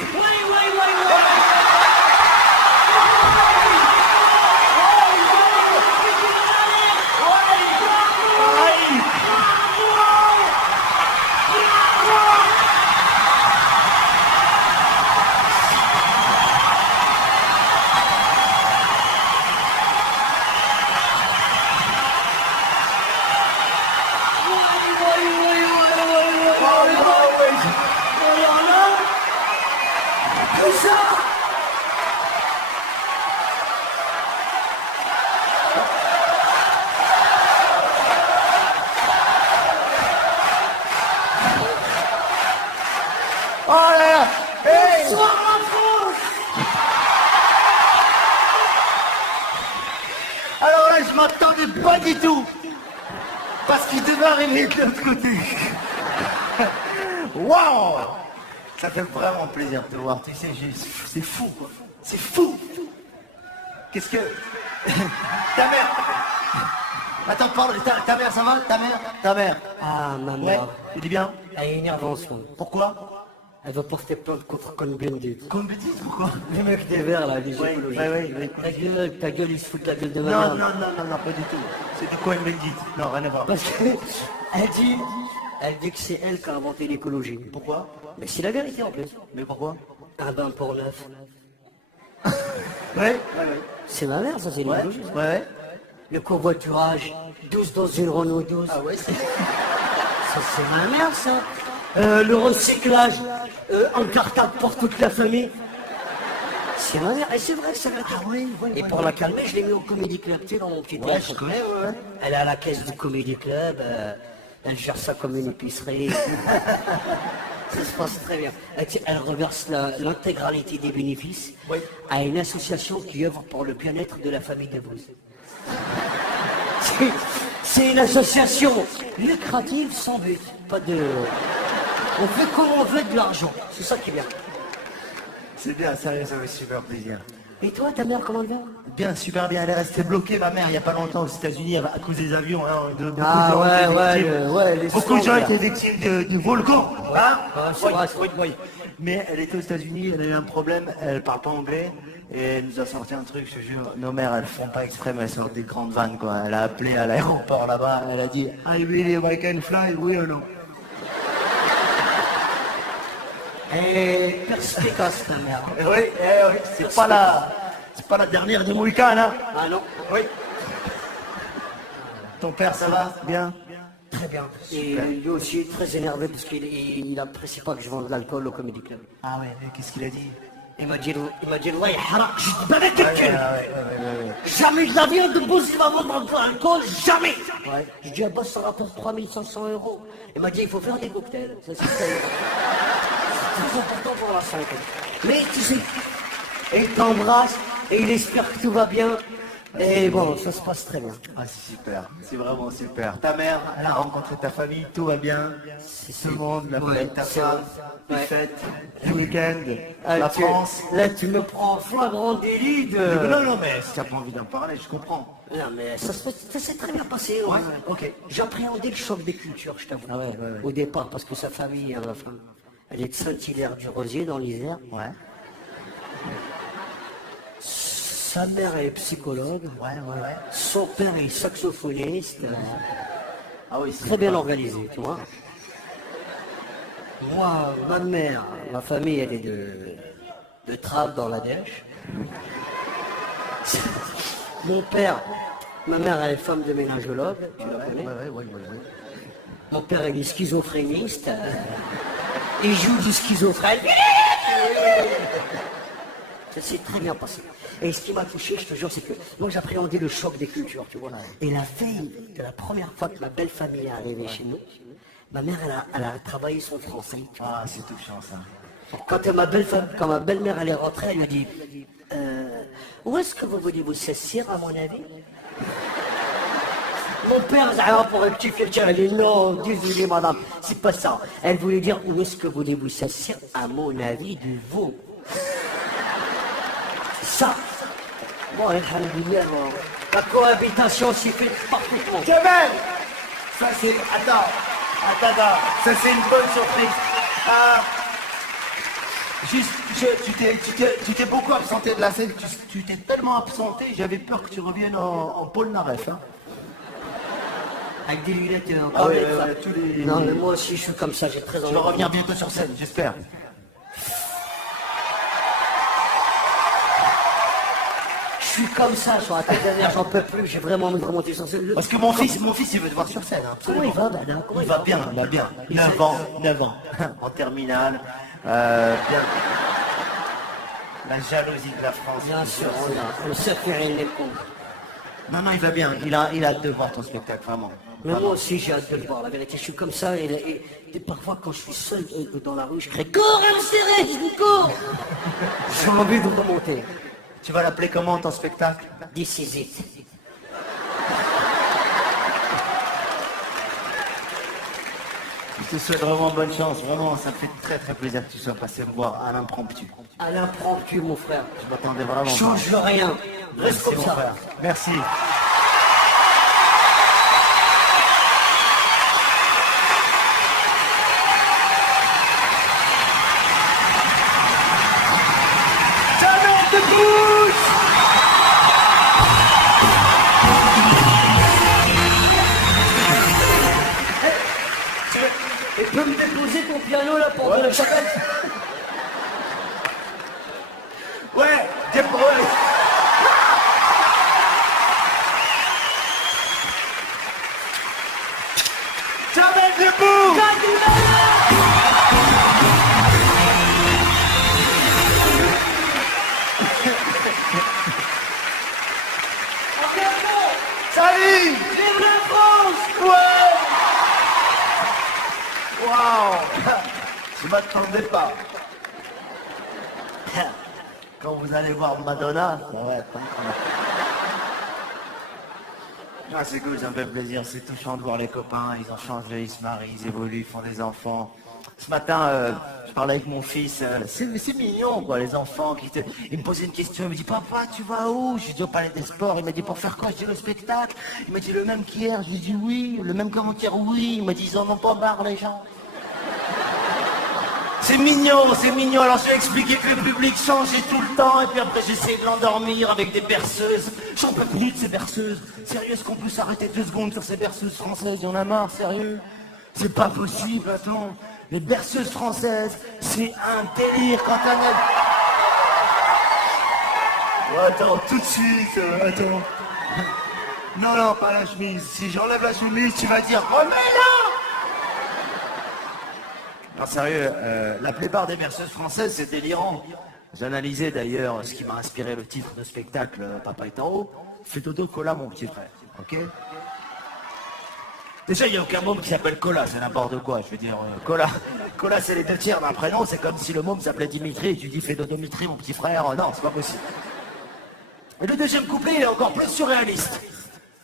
Oh là là. Hey. Bonsoir la France. Alors là, je m'attendais pas du tout. Parce qu'il devait arriver de l'autre côté. Waouh. Ça fait vraiment plaisir de te voir, tu sais, c'est fou, quoi. C'est fou. Qu'est-ce que... Ta mère... Attends, parle, ta mère, ça va? Ta mère? Ah, ma Ouais, mère. tu dis bien? Elle est énervée en ce moment. Pourquoi? Elle va porter plainte contre Cohn-Bendit. Comme bêtise, pourquoi? Les mecs des verts, là, les écologistes. Ouais. Ta gueule, ils se foutent de la gueule de ma Non, mère. non, pas du tout. C'est de quoi une bendite? Non, rien à voir. Parce elle dit que c'est elle qui a inventé l'écologie. Pourquoi? Mais c'est la vérité en plus. Mais pourquoi? Un bain pour neuf. Ouais. C'est ma mère, ça, c'est l'écologie. Ouais. Le covoiturage, 12 dans une Renault 12. Ah ouais, c'est... Ça, c'est ma mère, ça. Le recyclage, en cartable pour toute la famille. C'est ma mère, et c'est vrai que c'est vrai. Ah oui. Et pour la calmer, je l'ai mis au Comedy Club, tu sais, dans mon petit Ouais, théâtre. je connais, ouais. Elle est à la caisse du Comedy Club, elle gère ça comme une épicerie. Ça se passe très bien. Elle reverse l'intégralité des bénéfices à une association qui œuvre pour le bien-être de la famille de Bruce. C'est une association lucrative sans but. Pas de... On fait comme on veut de l'argent. C'est ça qui est bien. C'est bien, sérieux, ça fait super plaisir. Et toi, ta mère, comment elle va? Bien, super bien. Elle est restée bloquée, ma mère, il n'y a pas longtemps aux États-Unis à cause des avions. Hein, de beaucoup Ah de gens ouais, étaient victimes. les Beaucoup de gens sondes, étaient victimes du volcan. Hein? c'est vrai, c'est vrai. Oui. Mais elle était aux États-Unis, elle a eu un problème, elle parle pas anglais. Et elle nous a sorti un truc, je te jure. Nos mères, elles font pas exprès, mais elles sortent des grandes vannes, quoi. Elle a appelé à l'aéroport là-bas, elle a dit I believe I can fly, oui ou non? Et perspicace, ta mère. Oui, c'est pas la dernière des Mohicans, hein? Ah non? Oui. Ton père, ça va? Bien? Très bien. Et lui aussi est très énervé parce qu'il apprécie pas que je vende de l'alcool au Comedy Club. Ah ouais, mais qu'est-ce qu'il a dit? Il m'a dit, ouais, harak, je te balais tes thunes. Ouais. Jamais de la vie de boss il va vendre de l'alcool, jamais. Ouais. Je dis, ah bah ça rapporte 3500 €. Il m'a dit, il faut faire des cocktails. Ça, c'est très important pour la santé. Mais tu sais, il t'embrasse et il espère que tout va bien. Et bon, ça se passe très bien. Ah, c'est super, c'est vraiment super. Ta mère, elle a rencontré ta famille, tout va bien. Tout le monde, la fête, ta femme, les fêtes, le week-end, la France. Là, tu me prends en flagrant délit de... Non, mais si t'as pas envie d'en parler, je comprends. Non, mais ça s'est très bien passé. Ouais, ok. J'appréhendais le choc des cultures, je t'avoue. Ah ouais. Au départ, parce que sa famille, elle est de Saint-Hilaire-du-Rosier, dans l'Isère. Ouais. Sa mère est psychologue. Ouais. Son père est saxophoniste. Ah oui, c'est Très bien organisé, tu vois. Moi, ma mère, ma famille, elle est de Trappes dans la Dèche. Mon père, ma mère, elle est femme de ménagologue, tu la connais. Ouais. Mon père, il est schizophréniste. Il joue du schizophrène. Ça s'est très bien passé. Et ce qui m'a touché, je te jure, c'est que moi j'appréhendais le choc des cultures, tu vois. Et la veille de la première fois que ma belle famille est arrivée chez nous, ma mère, elle a travaillé son français. Tu vois. Ah, c'est touchant ça. Quand ma belle-mère elle est rentrée, elle m'a dit où est-ce que vous voulez vous s'assire, à mon avis? Mon père, pour rectifier le tir, elle dit non, désolé madame, c'est pas ça. Elle voulait dire où est-ce que voulez-vous s'assire, à mon avis, du veau. Ça. Bon, alhamdoulilah, la cohabitation s'y fait parfaitement. Jamel, ça c'est... Attends. Ça c'est une bonne surprise. Juste, tu t'es beaucoup absenté de la scène, tu t'es tellement absenté, j'avais peur que tu reviennes en Paul Naref. Hein. Avec des lunettes en Ah ouais, carnet, ça. tous les... Non, mais moi aussi, je suis comme ça, j'ai très Tu envie. vas revenir bientôt sur scène, j'espère. Je suis comme ça sur la tête dernière, j'en peux plus, j'ai vraiment envie de remonter sur scène. Parce que mon fils, il veut te voir sur scène. Hein. Comment il va, Dada? Comment Il va bien, il va bien. 9 ans, 9 ans. En terminale. Bien. La jalousie de la France. Bien sûr, on sait faire les cons. Non, il va bien. Il a hâte de voir ton spectacle, vraiment. Mais moi aussi, j'ai hâte de le voir, la vérité. Je suis comme ça, et parfois, quand je suis seul dans la rue, je crie « Cours, Thérèse, cours !» J'ai envie de remonter. Tu vas l'appeler comment, ton spectacle? This is it. Je te souhaite vraiment bonne chance. Vraiment, ça me fait très très plaisir que tu sois passé me voir à l'impromptu. À l'impromptu, mon frère. Je m'attendais vraiment pas. Change rien. Reste Merci, comme mon ça. frère. Merci. Talent de bouche. Et peux me déposer ton piano là pour le chacal? Ouais, ouais. Jamel debout. Salut. Vive la France! Ouais. Waouh. Je m'attendais pas. Quand vous allez voir Madonna, ça va être incroyable. Ah, c'est cool, ça me fait plaisir, c'est touchant de voir les copains, ils ont changé, ils se marient, ils évoluent, ils font des enfants. Ce matin, je parlais avec mon fils, c'est mignon quoi, les enfants, il me posait une question, il me dit papa tu vas où? Je lui dis au palais des sports, il m'a dit pour faire quoi? Je dis le spectacle, il m'a dit le même qu'hier, je lui dis oui, le même qu'avant-hier, oui, il m'a dit ils en ont pas marre les gens. C'est mignon, c'est mignon. Alors je vais expliquer que le public changeait tout le temps et puis après j'essaie de l'endormir avec des berceuses. J'en peux plus de ces berceuses. Sérieux, est-ce qu'on peut s'arrêter 2 secondes sur ces berceuses françaises? Il y en a marre, sérieux. C'est pas possible, attends. Les berceuses françaises, c'est un délire quand on a... Oh, attends, tout de suite, attends. Non, pas la chemise. Si j'enlève la chemise, tu vas dire remets-la. Non, sérieux, la plupart des berceuses françaises, c'est délirant. J'analysais d'ailleurs ce qui m'a inspiré le titre de spectacle Papa est en haut. Fais dodo cola, mon petit frère, ok? Déjà, il n'y a aucun môme qui s'appelle Cola, c'est n'importe quoi, je veux dire. Cola, Cola c'est les 2 tiers d'un prénom, c'est comme si le môme s'appelait Dimitri et tu dis fais dodo Dimitri, mon petit frère. Non, c'est pas possible. Et le deuxième couplet, il est encore plus surréaliste.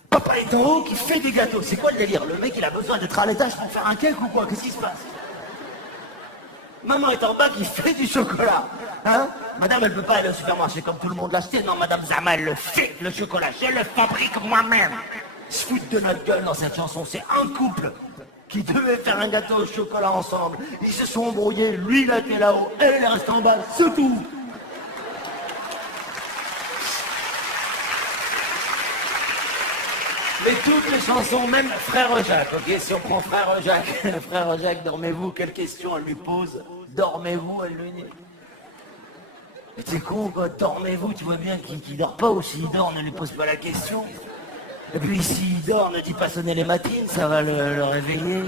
Papa est en haut qui fait des gâteaux. C'est quoi le délire? Le mec, il a besoin d'être à l'étage pour faire un cake ou quoi? Qu'est-ce qui se passe? Maman est en bas qui fait du chocolat. Hein? Madame, elle peut pas aller au supermarché comme tout le monde l'acheter. Non, Madame Zama, elle le fait, le chocolat. Je le fabrique moi-même. Se foutent de notre gueule dans cette chanson. C'est un couple qui devait faire un gâteau au chocolat ensemble. Ils se sont embrouillés. Lui, il a été là-haut. Elle, elle reste en bas. C'est tout. Mais toutes les chansons, même Frère Jacques, ok? Si on prend Frère Jacques, Frère Jacques, dormez-vous, quelle question elle lui pose? Dormez-vous, elle lui dit. Mais t'es con quoi, dormez-vous, tu vois bien qu'il dort pas, ou s'il dort, ne lui pose pas la question. Et puis s'il dort, ne dit pas sonner les matines, ça va le réveiller.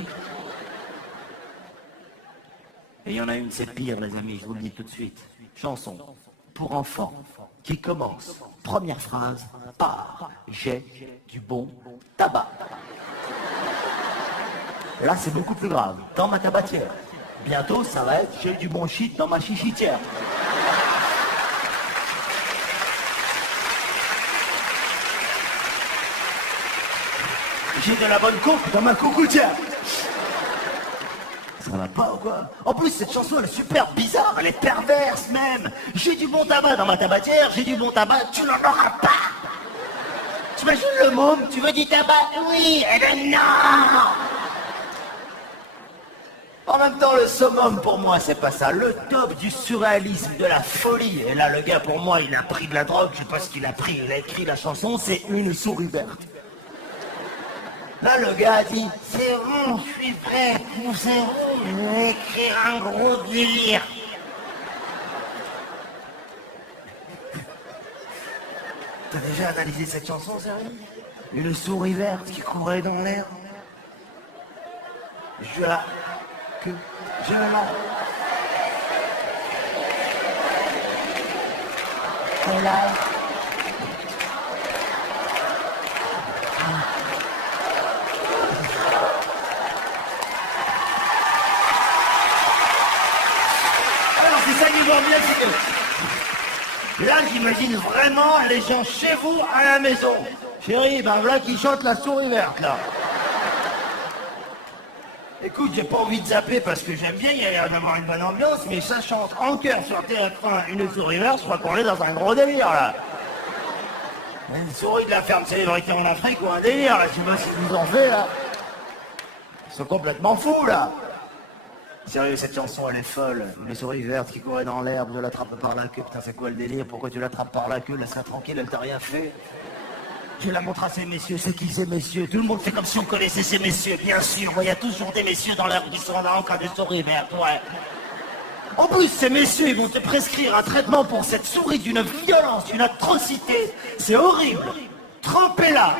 Et il y en a une, c'est pire les amis, je vous le dis tout de suite. Chanson pour enfants qui commence. Première phrase, par j'ai du bon tabac. Là, c'est beaucoup plus grave. Dans ma tabatière. Bientôt, ça va être j'ai du bon shit dans ma chichitière. J'ai de la bonne coupe dans ma coucoutière. Ça va pas ou quoi? En plus, cette chanson, elle est super bizarre, elle est perverse même. J'ai du bon tabac dans ma tabatière, j'ai du bon tabac, tu n'en auras pas. T'imagines le môme, tu veux du tabac? Oui, et le non. En même temps, le summum pour moi, c'est pas ça. Le top du surréalisme, de la folie. Et là, le gars, pour moi, il a pris de la drogue. Je sais pas ce qu'il a pris. Il a écrit la chanson, c'est Une souris verte. Là, le gars a dit, c'est bon, je suis prêt. C'est bon, je vais écrire un gros délire. T'as déjà analysé cette chanson, sérieux? Une souris verte qui courait dans l'air. Je l'en... Et là... Alors c'est ça qui va bien, c'est que... Là, j'imagine vraiment les gens chez vous à la maison. Chérie, ben voilà qui chante la souris verte, là. Écoute, j'ai pas envie de zapper parce que j'aime bien, il y a l'air d'avoir une bonne ambiance, mais ça chante en chœur sur TF1 Une souris verte, je crois qu'on est dans un gros délire, là. Une souris de la ferme célébrité en Afrique ou un délire, là, je sais pas ce qu'ils nous ont fait, là. Ils sont complètement fous, là. Sérieux, cette chanson, elle est folle. Une souris verte qui courait dans l'herbe, je l'attrape par la queue. Putain, c'est quoi le délire? Pourquoi tu l'attrapes par la queue? Laisse-la tranquille, elle t'a rien fait. Je la montre à ces messieurs. C'est qui ces messieurs? Tout le monde fait comme si on connaissait ces messieurs, bien sûr. Il y a toujours des messieurs dans l'herbe qui sont là en cas de souris verte, ouais. En plus, ces messieurs, ils vont te prescrire un traitement pour cette souris d'une violence, d'une atrocité. C'est horrible. Trempez-la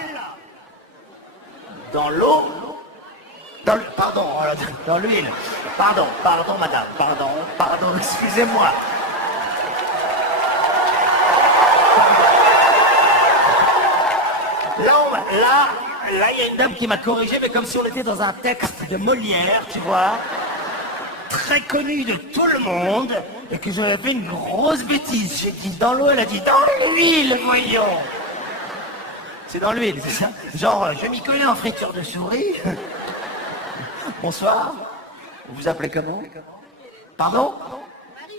dans l'eau. Dans l'huile. Pardon, madame, pardon, excusez-moi. Là, il y a une dame qui m'a corrigé, mais comme si on était dans un texte de Molière, tu vois, très connu de tout le monde, et que j'avais fait une grosse bêtise. J'ai dit dans l'eau, elle a dit dans l'huile, voyons. C'est dans l'huile, c'est ça? Genre, je m'y connais en friture de souris. Bonsoir. Vous vous appelez comment? Pardon?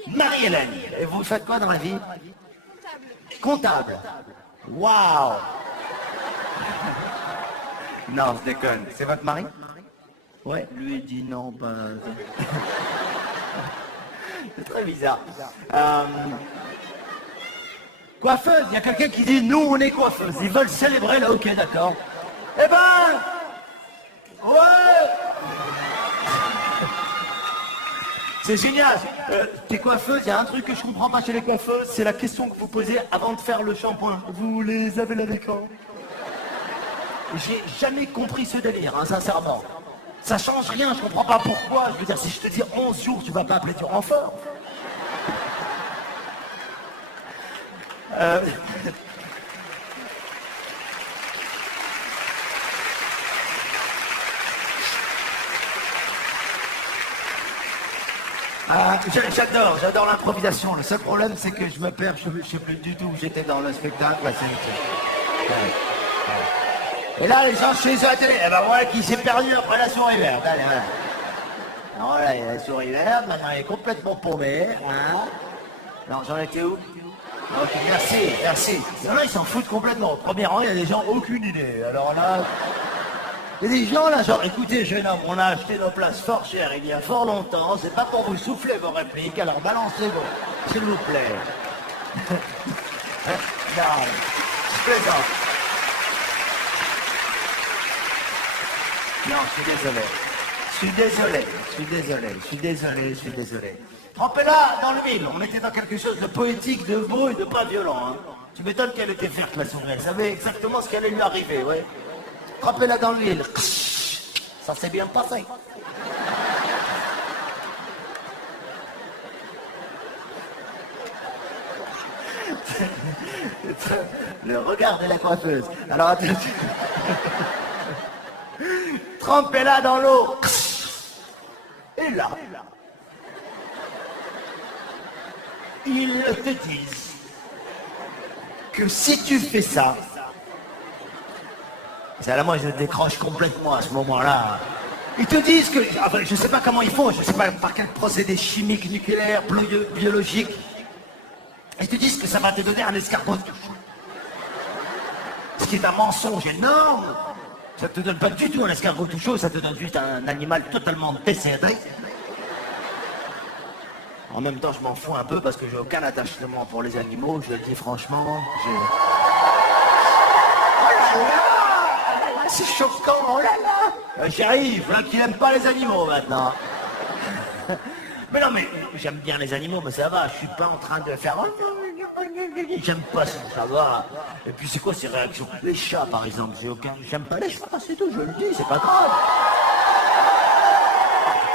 Marie-Hélène. Et vous faites quoi dans la vie? Comptable. Waouh. Non, je déconne. C'est votre mari? Ouais. Lui dit non, bah... C'est très bizarre. Coiffeuse, il y a quelqu'un qui dit nous on est coiffeuse. Ils veulent célébrer là, ok d'accord. Eh ben... Ouais. C'est génial. T'es coiffeuse, il y a un truc que je comprends pas chez les coiffeuses, c'est la question que vous posez avant de faire le shampoing. Vous les avez lavés quand? J'ai jamais compris ce délire, hein, sincèrement. Ça change rien, je comprends pas pourquoi. Je veux dire, si je te dis 11 jours, tu vas pas appeler du renfort. J'adore l'improvisation. Le seul problème, c'est que je me perds, je sais plus du tout où j'étais dans le spectacle. Ouais. Et là, les gens chez eux à la télé, eh ben voilà qui s'est perdu après la souris verte. Allez, voilà. Voilà, il y a la souris verte, maintenant elle est complètement paumée. Hein. Alors, j'en étais où? Ok, merci. Il y en a, ils s'en foutent complètement. Au premier rang, il y a des gens, aucune idée. Alors là... Il y a des gens là, genre, écoutez jeune homme, on a acheté nos places fort chères il y a fort longtemps, c'est pas pour vous souffler vos répliques, alors balancez-vous, s'il vous plaît. Non, je plaisante. Non, je suis désolé. Trempez-la dans l'huile, on était dans quelque chose de poétique, de beau et de pas violent. Hein. Tu m'étonnes qu'elle était verte la souris, elle savait exactement ce qui allait lui arriver, ouais. Trempez-la dans l'huile. Ça s'est bien passé. Le regard de la coiffeuse. Alors attends. Trempez-la dans l'eau. Et là, ils te disent que si tu fais ça, c'est là moi je décroche complètement à ce moment-là. Ils te disent que, enfin, je sais pas comment ils font, je sais pas par quel procédé chimique, nucléaire, biologique. Ils te disent que ça va te donner un escargot. Ce qui est un mensonge énorme. Ça te donne pas du tout un escargot tout chaud, ça te donne juste un animal totalement décédé. En même temps, je m'en fous un peu parce que j'ai aucun attachement pour les animaux, je le dis franchement. Oh là là, c'est choquant, oh là là. J'y arrive, là qui n'aime pas les animaux maintenant. Mais non, mais j'aime bien les animaux, mais ça va, je suis pas en train de faire... J'aime pas ça, ça va. Et puis c'est quoi ces réactions? Les chats par exemple, j'aime pas les chats, c'est tout, je le dis, c'est pas grave.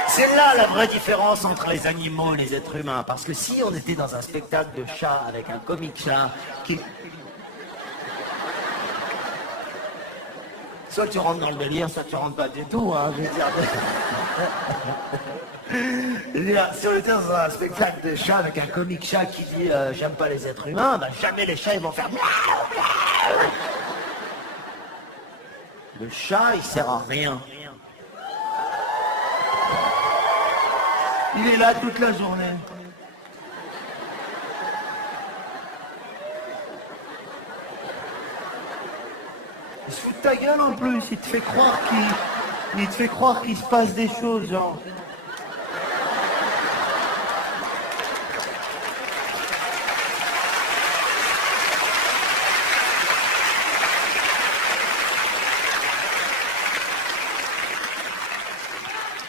C'est là la vraie différence entre les animaux et les êtres humains. Parce que si on était dans un spectacle de chat avec un comique chat qui... Soit tu rentres dans le délire, soit tu rentres pas du tout, hein, je veux dire. Je veux dire, si on était dans un spectacle de chat avec un comique chat qui dit j'aime pas les êtres humains, ben jamais les chats ils vont faire miaou, miaou. Le chat il sert à rien. Il est là toute la journée. Il se fout de ta gueule en plus, il te fait croire qu'il se passe des choses, genre.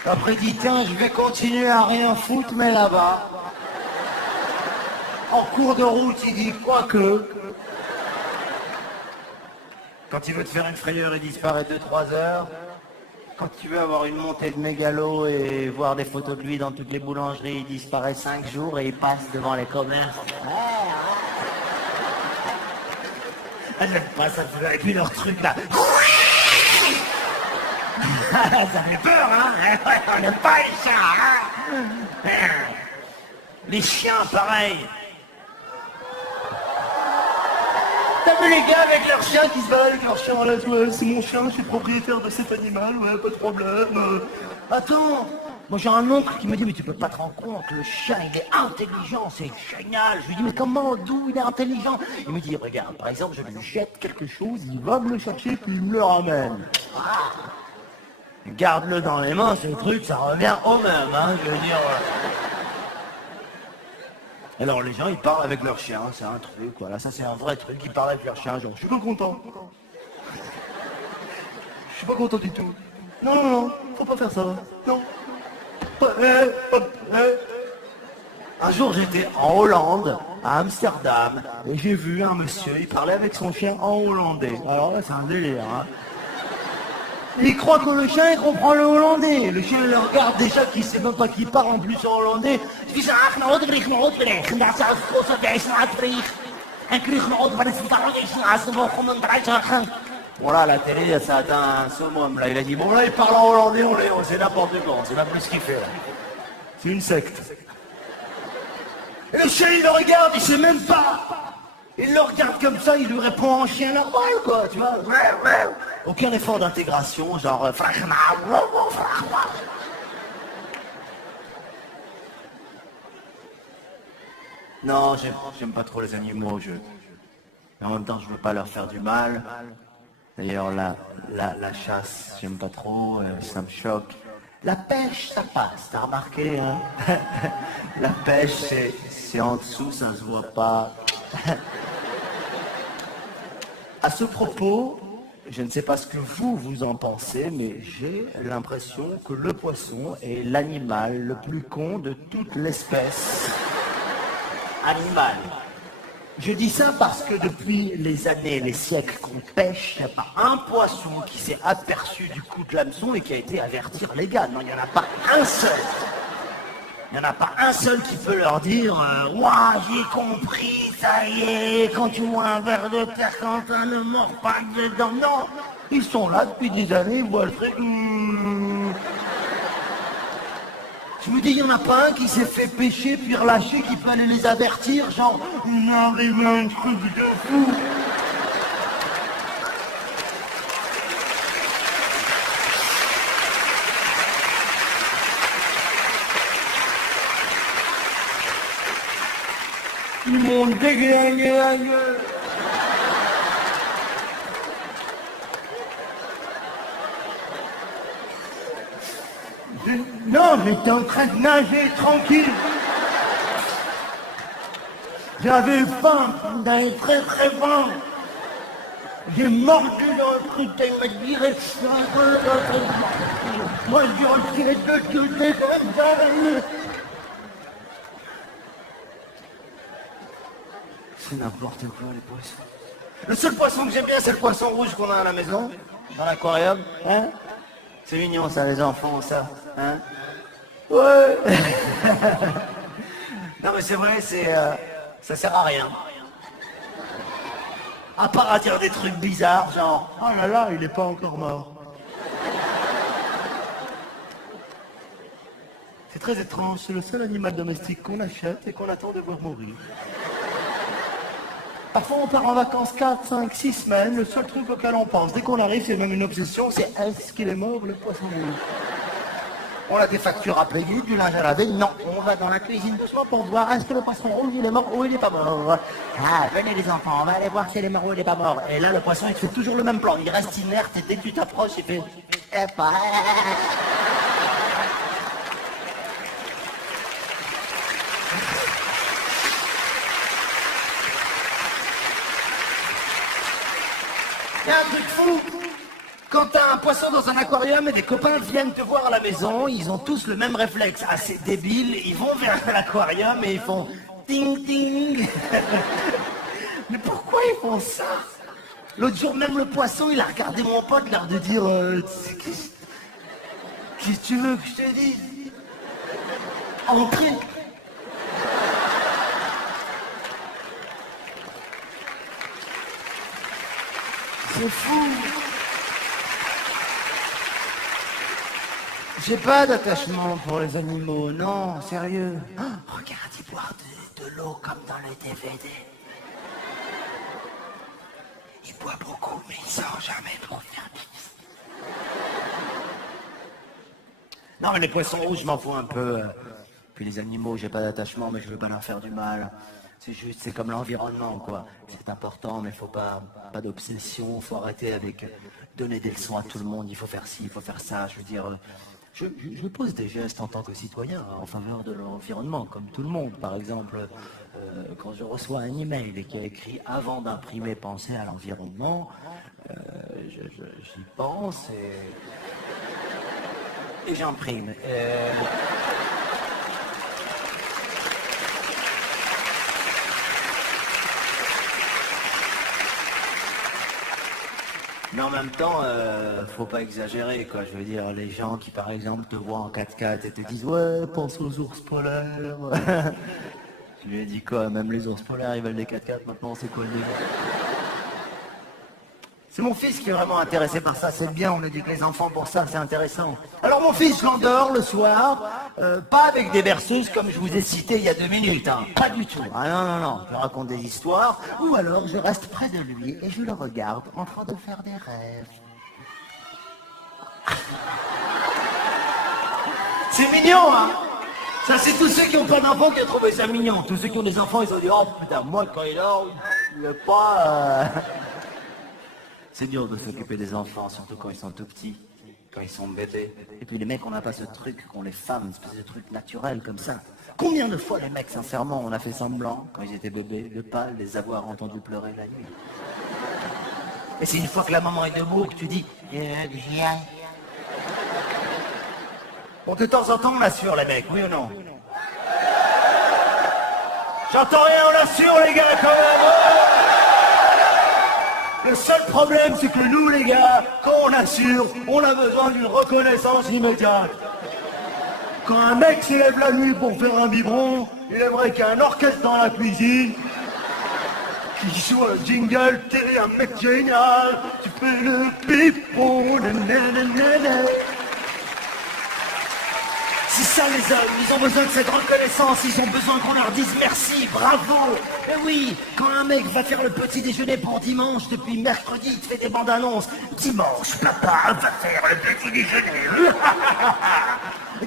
Après il dit tiens, je vais continuer à rien foutre, mais là-bas. En cours de route, il dit quoique. Quand il veut te faire une frayeur, il disparaît 2-3 heures. Quand tu veux avoir une montée de mégalo et voir des photos de lui dans toutes les boulangeries, il disparaît 5 jours et il passe devant les commerces. Ah, j'aime pas ça, avec lui leur truc là. Ça fait peur, hein. On n'aime pas les chats, hein. Les chiens, pareil. T'as vu les gars avec leurs chiens qui se baladent avec leurs chiens là, ouais, c'est mon chien, je suis propriétaire de cet animal, ouais, pas de problème. Attends, moi j'ai un oncle qui me dit mais tu peux pas te rendre compte, le chien il est intelligent, c'est génial. Je lui dis mais comment, d'où il est intelligent? Il me dit regarde, par exemple je lui jette quelque chose, il va me le chercher puis il me le ramène. Garde-le dans les mains, ce truc, ça revient au même, hein, je veux dire. Alors les gens ils parlent avec leur chien, c'est un truc, voilà, ça c'est un vrai truc, ils parlent avec leur chien, genre je suis pas content. Je suis pas content du tout. Non, non, non, faut pas faire ça, non. Un jour j'étais en Hollande, à Amsterdam, et j'ai vu un monsieur, il parlait avec son chien en hollandais. Alors là c'est un délire, hein. Il croit que le chien il comprend le hollandais. Le chien le regarde déjà qu'il sait même pas qu'il parle en plus en hollandais. Il dit voilà, la télé ça atteint un summum là. Il a dit bon là il parle en hollandais, c'est n'importe quoi, on sait même plus ce qu'il fait là. C'est une secte. Et le chien il le regarde, il sait même pas. Il le regarde comme ça, il lui répond en chien normal, quoi, tu vois. Aucun effort d'intégration, genre... Non, j'aime pas trop les animaux, mais en même temps, je veux pas leur faire du mal. D'ailleurs, la chasse, j'aime pas trop, ça me choque. La pêche, ça passe, t'as remarqué, hein. La pêche, c'est en dessous, ça se voit pas. À ce propos, je ne sais pas ce que vous en pensez, mais j'ai l'impression que le poisson est l'animal le plus con de toute l'espèce animale. Je dis ça parce que depuis les années, les siècles qu'on pêche, il n'y a pas un poisson qui s'est aperçu du coup de l'hameçon et qui a été avertir les gars. Non, il n'y en a pas un seul. Il n'y en a pas un seul qui peut leur dire « Ouah, j'ai compris, ça y est, quand tu vois un verre de terre, Quentin ne mord pas dedans. » Non, ils sont là depuis des années, ils voient le truc. Je me dis, il n'y en a pas un qui s'est fait pêcher puis relâcher, qui peut aller les avertir, genre « Il m'arrive un truc de fou !» Ils m'ont déglingué la gueule. Non, j'étais en train de nager tranquille. J'avais faim, j'avais très très faim. J'ai mordu dans le truc, il m'a dit reste. Moi j'ai retiré deux comme ça. C'est n'importe quoi les poissons. Le seul poisson que j'aime bien, c'est le poisson rouge qu'on a à la maison, dans l'aquarium. Hein? C'est mignon ça, les enfants, ça. Hein? Ouais. Non mais c'est vrai, ça sert à rien. À part à dire des trucs bizarres, genre oh là là, il est pas encore mort. C'est très étrange, c'est le seul animal domestique qu'on achète et qu'on attend de voir mourir. Parfois on part en vacances 4, 5, 6 semaines, le seul truc auquel on pense, dès qu'on arrive, c'est même une obsession, c'est est-ce qu'il est mort le poisson rouge? On a des factures à payer, du linge à laver, non. On va dans la cuisine doucement pour voir est-ce que le poisson rouge il est mort ou il est pas mort. Ah, venez les enfants, on va aller voir s'il est mort ou il est pas mort. Et là le poisson il te fait toujours le même plan, il reste inerte et dès que tu t'approches il fait... Il y a un truc fou. Quand t'as un poisson dans un aquarium et des copains viennent te voir à la maison, ils ont tous le même réflexe assez débile. Ils vont vers l'aquarium et ils font ting ting. Mais pourquoi ils font ça? L'autre jour, même le poisson, il a regardé mon pote, l'air de dire qu'est-ce que tu veux que je te dise? Entrez. C'est fou. J'ai pas d'attachement pour les animaux, non, sérieux. Oh, regarde, ils boivent de l'eau comme dans le DVD. Ils boivent beaucoup, mais ils sortent jamais pour faire pipi. Non, mais les poissons rouges, je m'en fous un peu. Puis les animaux, j'ai pas d'attachement, mais je veux pas leur faire du mal. C'est juste, c'est comme l'environnement, quoi. C'est important, mais faut pas d'obsession, faut arrêter avec donner des leçons à tout le monde, il faut faire ci, il faut faire ça, je veux dire... Je pose des gestes en tant que citoyen en faveur de l'environnement, comme tout le monde. Par exemple, quand je reçois un email qui a écrit avant d'imprimer, pensez à l'environnement, j'y pense et j'imprime. Mais en même temps, faut pas exagérer, quoi. Je veux dire, les gens qui, par exemple, te voient en 4x4 et te disent « Ouais, pense aux ours polaires !» Je lui ai dit quoi? Même les ours polaires, ils veulent des 4x4 maintenant, c'est quoi le délire? C'est mon fils qui est vraiment intéressé par ça, c'est bien, on éduque les enfants pour ça, c'est intéressant. Alors mon fils, je l'endors le soir, pas avec des berceuses comme je vous ai cité il y a 2 minutes, hein. Pas du tout. Ah non, je raconte des histoires, ou alors je reste près de lui et je le regarde en train de faire des rêves. C'est mignon, hein? Ça, c'est tous ceux qui n'ont pas d'enfants qui ont trouvé ça mignon. Tous ceux qui ont des enfants, ils ont dit « Oh putain, moi quand il dort, il n'est pas... C'est dur de s'occuper des enfants, surtout quand ils sont tout petits, quand ils sont bébés. Et puis les mecs, on n'a pas ce truc qu'ont les femmes, une espèce de truc naturel comme ça. Combien de fois les mecs, sincèrement, on a fait semblant, quand ils étaient bébés, de pas les avoir entendus pleurer la nuit. Et c'est une fois que la maman est debout que tu dis « Viens ». Bon, de temps en temps, on l'assure, les mecs, oui ou non? J'entends rien, on l'assure, les gars, quand même. Le seul problème, c'est que nous, les gars, quand on assure, on a besoin d'une reconnaissance immédiate. Quand un mec s'élève la nuit pour faire un biberon, il aimerait qu'il y ait un orchestre dans la cuisine qui joue un jingle, t'es un mec génial, tu fais le biberon, nanana. C'est ça les hommes, ils ont besoin de cette reconnaissance, ils ont besoin qu'on leur dise merci, bravo. Et oui, quand un mec va faire le petit déjeuner pour dimanche, depuis mercredi, il te fait des bandes annonces. Dimanche, papa va faire le petit déjeuner.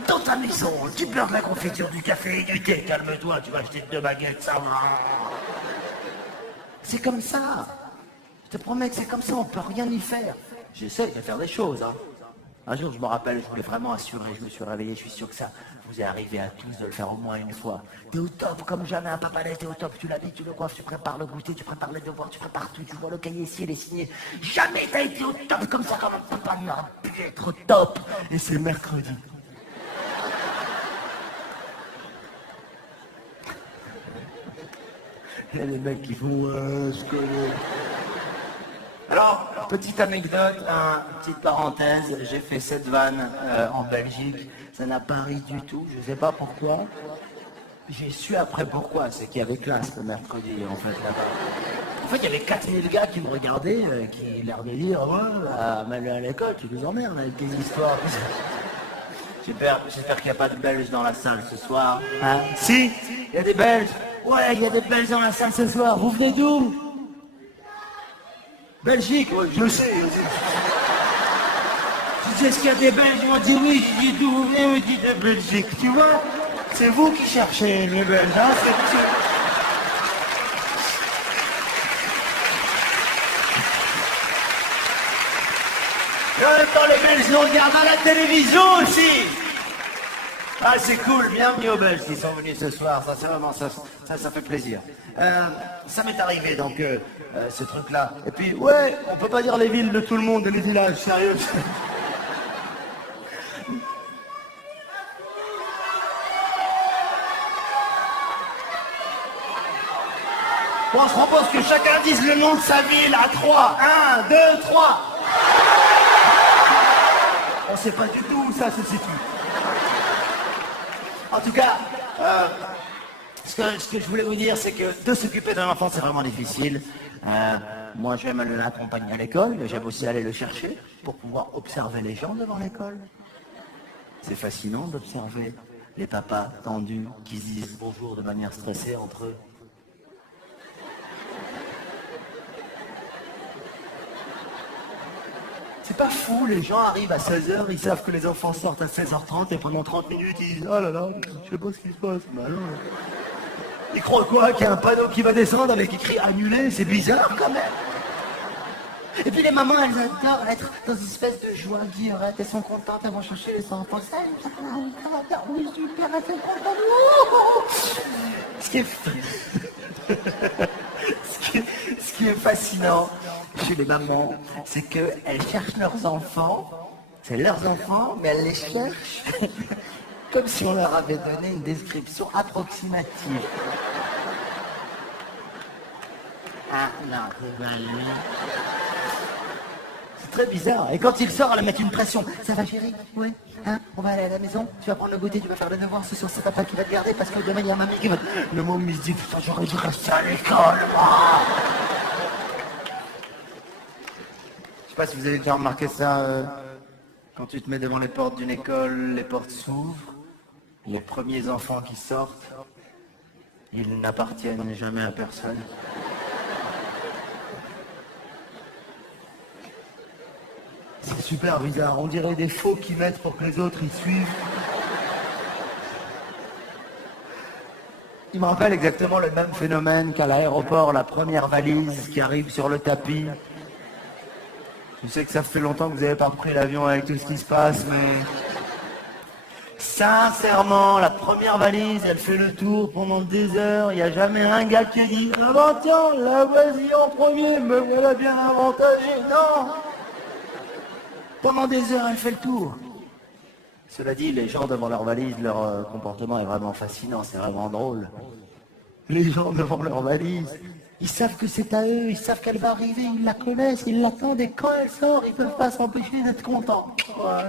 Dans ta maison, tu pleures de la confiture, du café et du thé. Calme-toi, tu vas acheter 2 baguettes, ça va. C'est comme ça. Je te promets que c'est comme ça, on peut rien y faire. J'essaie de faire des choses, hein. Un jour, je me rappelle, je voulais vraiment assurer, je me suis réveillé, je suis sûr que ça vous est arrivé à tous de le faire au moins une fois. T'es au top comme jamais, un papa t'es au top, tu l'habilles, tu le coiffes, tu prépares le goûter, tu prépares les devoirs, tu prépares tout, tu vois le cahier ici, il est signé. Jamais t'as été au top comme ça, comme un papa n'a pu être au top. Et c'est mercredi. Il y a les mecs qui font je connais. Alors, petite anecdote, petite parenthèse, j'ai fait cette vanne en Belgique, ça n'a pas ri du tout, je sais pas pourquoi. J'ai su après pourquoi, c'est qu'il y avait classe le mercredi en fait là-bas. En fait, il y avait 4000 gars qui me regardaient, qui l'air de dire, ouais, mal à l'école, tu nous emmerdes avec tes histoires. J'espère qu'il n'y a pas de Belges dans la salle ce soir. Hein? Si, il y a des Belges. Ouais, il y a des Belges dans la salle ce soir. Vous venez d'où? Belgique, ouais, je sais. Tu sais ce qu'il y a des Belges? Ils m'ont dit oui, je dis d'où vous venez, on me dit de Belgique. Tu vois? C'est vous qui cherchez les Belges, hein? Et en même temps, les Belges nous regardent à la télévision aussi. Ah, c'est cool, bienvenue aux Belges qui sont venus ce soir, ça c'est vraiment, ça fait plaisir. Ça m'est arrivé donc, ce truc-là. Et puis, ouais, on peut pas dire les villes de tout le monde et les villages, sérieux. Bon, on se propose que chacun dise le nom de sa ville à 3. 1, 2, 3. On sait pas du tout où ça se situe. En tout cas, ce que je voulais vous dire, c'est que de s'occuper d'un enfant, c'est vraiment difficile. Moi, j'aime l'accompagner à l'école, mais j'aime aussi aller le chercher pour pouvoir observer les gens devant l'école. C'est fascinant d'observer les papas tendus qui se disent bonjour de manière stressée entre eux. C'est pas fou, les gens arrivent à 16h, ils savent que les enfants sortent à 16h30 et pendant 30 minutes ils disent oh là là, je sais pas ce qui se passe. Bah non. Ils croient quoi? Qu'il y a un panneau qui va descendre avec écrit annulé? C'est bizarre quand même. Et puis les mamans, elles adorent être dans une espèce de joie guillerette, elles sont contentes, elles vont chercher les enfants. Salut, oui, super, elles sont contentes. Ce qui est fascinant chez les mamans, c'est qu'elles cherchent leurs enfants, c'est leurs enfants, mais elles les cherchent comme si on leur avait donné une description approximative. Ah non, c'est pas lui. C'est très bizarre. Et quand il sort, elle met une pression. Ça va chérie? Ouais. Hein? On va aller à la maison, tu vas prendre le goûter, tu vas faire les devoirs, c'est sur c'est papa qui va te garder parce que demain il y a mamie qui va... Le môme il se dit, putain j'aurais dû rester à l'école. Je sais pas si vous avez déjà remarqué ça, quand tu te mets devant les portes d'une école, les portes s'ouvrent, les premiers enfants qui sortent, ils n'appartiennent jamais à personne. C'est super bizarre, on dirait des faux qui mettent pour que les autres y suivent. Il me rappelle exactement le même phénomène qu'à l'aéroport, la première valise qui arrive sur le tapis. Je sais que ça fait longtemps que vous n'avez pas repris l'avion avec tout ce qui se passe, mais... Sincèrement, la première valise, elle fait le tour pendant des heures, il n'y a jamais un gars qui dit « Ah ben tiens, la voici en premier, me voilà bien avantagé !» Non. Pendant des heures, elle fait le tour. Cela dit, les gens devant leur valise, leur comportement est vraiment fascinant, c'est vraiment drôle. Les gens devant leur valise, ils savent que c'est à eux, ils savent qu'elle va arriver, ils la connaissent, ils l'attendent et quand elle sort, ils ne peuvent pas s'empêcher d'être contents. Ouais.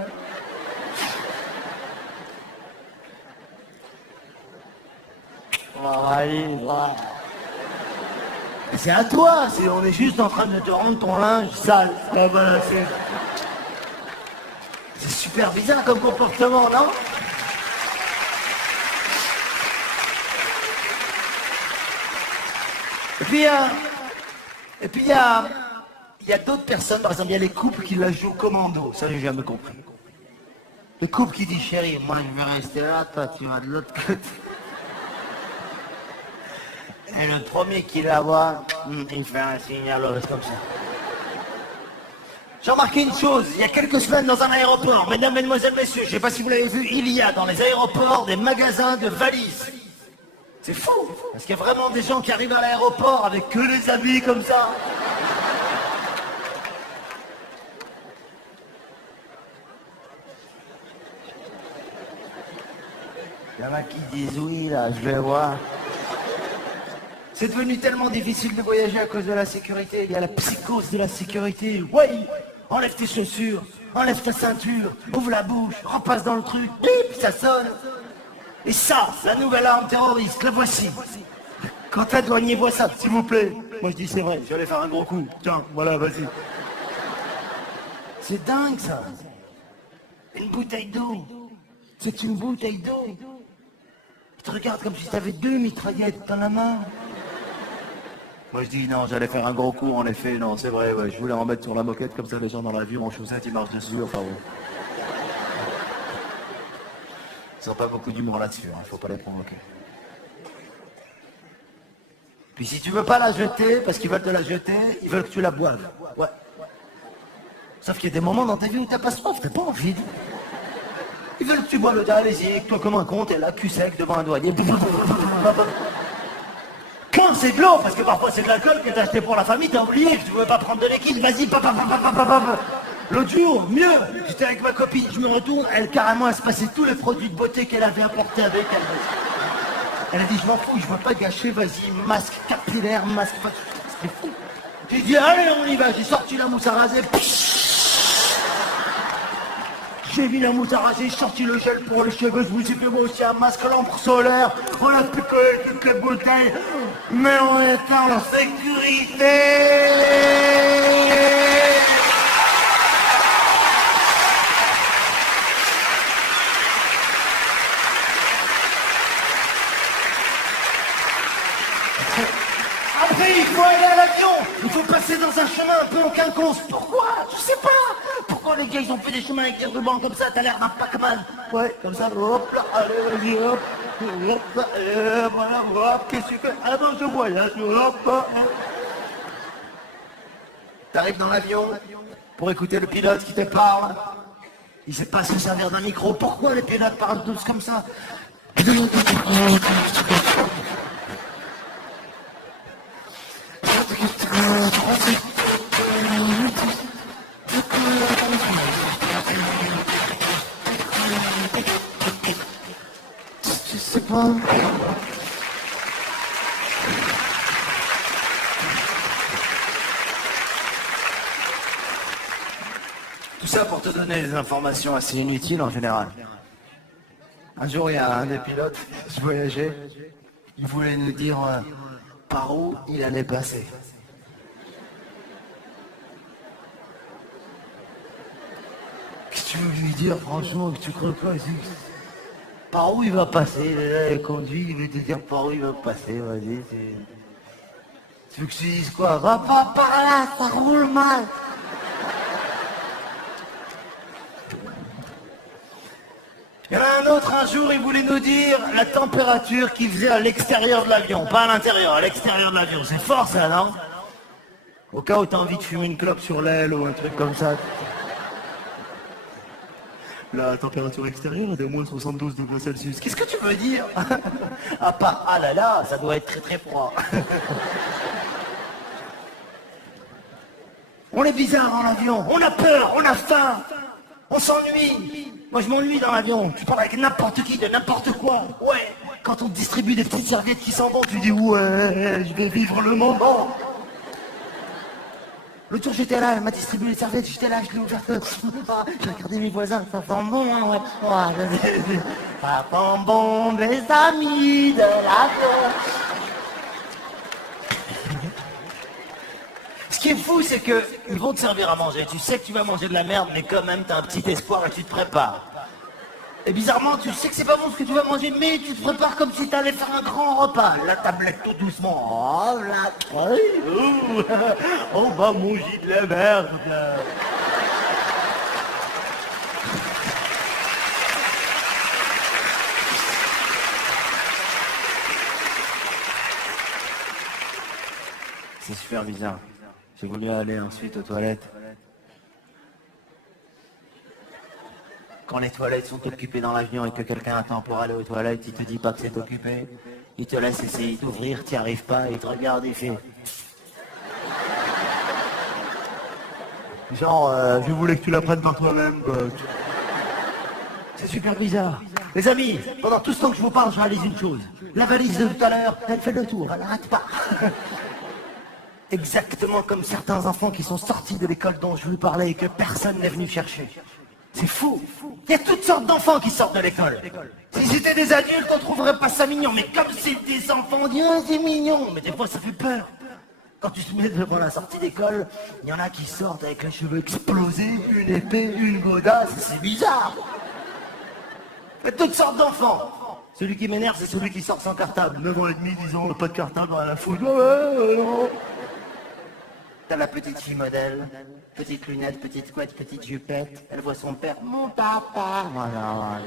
Oh, valise, ouais. C'est à toi, on est juste en train de te rendre ton linge sale. Ah, voilà, c'est super bizarre comme comportement, non? Et puis il y a d'autres personnes, par exemple, il y a les couples qui la jouent commando, ça j'ai jamais compris. Le couple qui dit chérie, moi je vais rester là, toi tu vas de l'autre côté. Et le premier qui la voit, il fait un signal comme ça. J'ai remarqué une chose, il y a quelques semaines dans un aéroport, mesdames, mesdemoiselles, messieurs, je sais pas si vous l'avez vu, il y a dans les aéroports des magasins de valises. C'est fou, parce qu'il y a vraiment des gens qui arrivent à l'aéroport avec que les habits comme ça. Il y en a qui disent oui, là, je vais voir. C'est devenu tellement difficile de voyager à cause de la sécurité. Il y a la psychose de la sécurité. Ouais, enlève tes chaussures, enlève ta ceinture, ouvre la bouche, repasse dans le truc, bip, ça sonne. Et ça, la nouvelle arme terroriste, la voici. Quand un douanier voit ça, s'il vous plaît. Moi je dis c'est vrai, je vais aller faire un gros coup. Tiens, voilà, vas-y. C'est dingue ça. Une bouteille d'eau. C'est une bouteille d'eau. Tu te regardes comme si tu avais 2 mitraillettes dans la main. Moi je dis non, j'allais faire un gros coup, en effet, non, c'est vrai, ouais, je voulais en mettre sur la moquette, comme ça les gens dans l'avion en chaussettes, ils marchent dessus, enfin bon. Ils n'ont pas beaucoup d'humour là-dessus, hein, faut pas les provoquer. Puis si tu veux pas la jeter, parce qu'ils veulent te la jeter, ils veulent que tu la boives. Ouais. Sauf qu'il y a des moments dans ta vie où t'as pas soif, t'as pas envie. Ils veulent que tu bois le thé, allez-y, que toi comme un con, t'es là, cul sec, devant un douanier. Quand c'est de l'eau, parce que parfois c'est de l'alcool que t'as acheté pour la famille, t'as oublié que tu pouvais pas prendre de liquide, vas-y, papa. L'autre jour, mieux, j'étais avec ma copine, je me retourne, elle carrément, elle se passait tous les produits de beauté qu'elle avait apportés avec elle. Elle a dit, je m'en fous, je veux pas gâcher, vas-y, masque capillaire, masque... C'est fou. J'ai dit, allez, on y va, j'ai sorti la mousse à raser, j'ai mis la mousse à raser, j'ai sorti le gel pour les cheveux, je vous ai fait moi aussi un masque à l'ambre solaire, on a picolé toutes les bouteilles, mais on est en sécurité. Après, il faut aller à l'avion. Il faut passer dans un chemin un peu en quinconce. Pourquoi? Je sais pas. Pourquoi les gars, ils ont fait des chemins avec des rubans comme ça? T'as l'air d'un Pac-Man. Ouais, comme ça, hop là, allez, vas-y, hop. Hop là, voilà, hop, qu'est-ce que tu fais? Ah non, je voyage, hop. T'arrives dans l'avion pour écouter le pilote qui te parle. Il sait pas se servir d'un micro. Pourquoi les pilotes parlent tous comme ça? Je sais pas. Tout ça pour te donner des informations assez inutiles en général. Un jour, il y a un des pilotes qui voyageait. Il voulait nous dire par où il allait passer. Qu'est-ce que tu veux lui dire, franchement, que tu crois quoi? Par où il va passer? Il conduit, il veut te dire par où il va passer, vas-y. Tu veux que je te dise quoi? Va pas par là, ça roule mal. Il y en a un autre, un jour, il voulait nous dire la température qu'il faisait à l'extérieur de l'avion, pas à l'intérieur, à l'extérieur de l'avion. C'est fort ça, non? Au cas où t'as envie de fumer une clope sur l'aile ou un truc comme ça. La température extérieure est de moins 72 degrés Celsius. Qu'est-ce que tu veux dire? À part, ah là là, ça doit être très très froid. On est bizarre dans l'avion, on a peur, on a faim, on s'ennuie. Moi je m'ennuie dans l'avion, tu parles avec n'importe qui de n'importe quoi. Ouais, quand on te distribue des petites serviettes qui s'en vont, tu dis ouais, je vais vivre le moment. L'autre jour j'étais là, elle m'a distribué les serviettes, j'étais là, je l'ai ouvert. J'ai regardé mes voisins, ça sent bon, hein, ouais. Ça sent bon, les amis de l'avion. Ce qui est fou, c'est qu'ils vont te servir à manger. Tu sais que tu vas manger de la merde, mais quand même, t'as un petit espoir et tu te prépares. Et bizarrement, tu sais que c'est pas bon ce que tu vas manger, mais tu te prépares comme si t'allais faire un grand repas. La tablette tout doucement. Oh, la truie. On va manger de la merde. C'est super bizarre. J'ai voulu aller ensuite aux toilettes. Quand les toilettes sont occupées dans l'avion et que quelqu'un attend pour aller aux toilettes, il te dit pas que c'est occupé. Il te laisse essayer d'ouvrir, t'y arrives pas, il te regarde, il fait... Genre, je voulais que tu la prennes par toi-même, quoi. C'est super bizarre. Les amis, pendant tout ce temps que je vous parle, je réalise une chose. La valise de tout à l'heure, elle fait le tour, elle n'arrête pas. Exactement comme certains enfants qui sont sortis de l'école dont je vous parlais et que personne n'est venu chercher. C'est fou. Il y a toutes sortes d'enfants qui sortent de l'école. Si c'était des adultes, on trouverait pas ça mignon. Mais comme c'est des enfants, on dit, ah, c'est mignon. Mais des fois, ça fait peur. Quand tu te mets devant la sortie d'école, il y en a qui sortent avec les cheveux explosés, une épée, une godasse, c'est bizarre. Il y a toutes sortes d'enfants. Celui qui m'énerve, c'est celui qui sort sans cartable. 9 ans et demi, disons, pas de cartable, à la foutre. T'as la petite fille modèle, petite lunette, petite couette, petite jupette. Elle voit son père, mon papa. Voilà.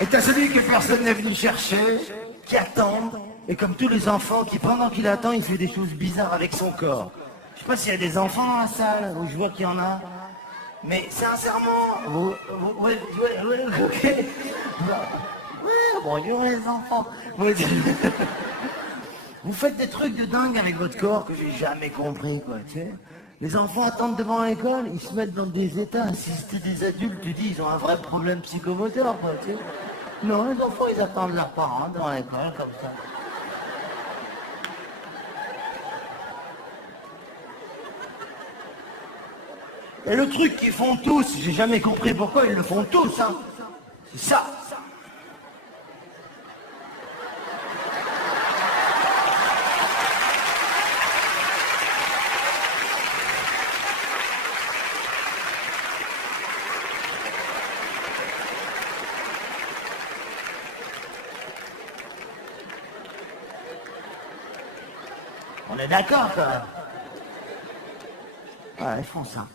Et t'as celui que personne n'est venu chercher, qui attend, et comme tous les enfants, qui pendant qu'il attend, il fait des choses bizarres avec son corps. Je sais pas s'il y a des enfants dans la salle, où je vois qu'il y en a, mais sincèrement, ouais, ok. Ouais, bonjour les enfants. Vous faites des trucs de dingue avec votre corps que j'ai jamais compris, quoi, tu sais. Les enfants attendent devant l'école, ils se mettent dans des états. Si c'était des adultes, tu dis, ils ont un vrai problème psychomoteur, quoi, tu sais. Non, les enfants, ils attendent leurs parents devant l'école, comme ça. Et le truc qu'ils font tous, j'ai jamais compris pourquoi ils le font tous, hein. C'est ça. On est d'accord, quand même. Ouais, ils font ça.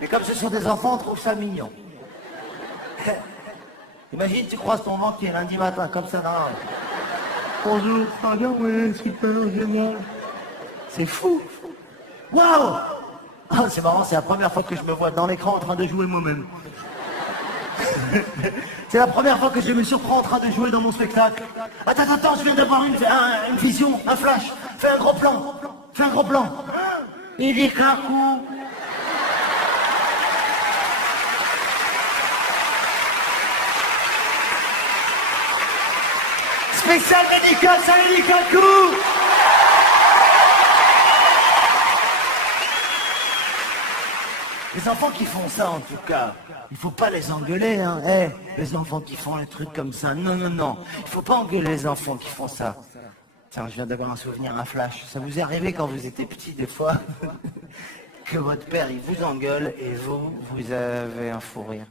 Mais comme ce sont des enfants, on trouve ça mignon. Imagine, tu croises ton banquier lundi matin, comme ça, dans la rue. Bonjour, ça va bien, ouais, super, génial. C'est fou. Waouh. Ah, c'est marrant, c'est la première fois que je me vois dans l'écran en train de jouer moi-même. C'est la première fois que je me surprends en train de jouer dans mon spectacle. Attends, je viens d'avoir une vision, un flash. Fais un gros plan. Il dit Kakou. Spécial dédicace à Elie Kakou. Les enfants qui font ça, en tout cas, il faut pas les engueuler, hein. Les enfants qui font un truc comme ça, non. Il faut pas engueuler les enfants qui font ça. Tiens, je viens d'avoir un souvenir, un flash. Ça vous est arrivé quand vous étiez petit, des fois, que votre père, il vous engueule et vous avez un fou rire.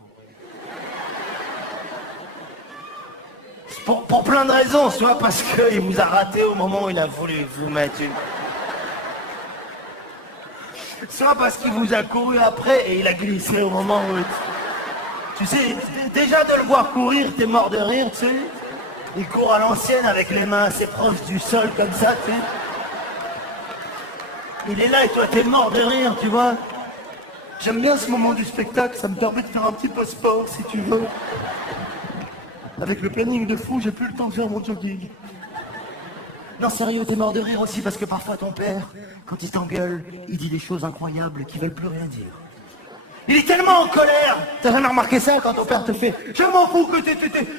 Pour plein de raisons, soit parce qu'il vous a raté au moment où il a voulu vous mettre une... Soit parce qu'il vous a couru après et il a glissé au moment où... Tu sais, déjà de le voir courir, t'es mort de rire, tu sais. Il court à l'ancienne avec les mains assez proches du sol, comme ça, tu sais. Il est là et toi, t'es mort de rire, tu vois. J'aime bien ce moment du spectacle, ça me permet de faire un petit peu sport, si tu veux. Avec le planning de fou, j'ai plus le temps de faire mon jogging. Non, sérieux, t'es mort de rire aussi parce que parfois ton père, quand il t'engueule, il dit des choses incroyables qui veulent plus rien dire. Il est tellement en colère. T'as jamais remarqué ça quand ton père te fait « Je m'en fous que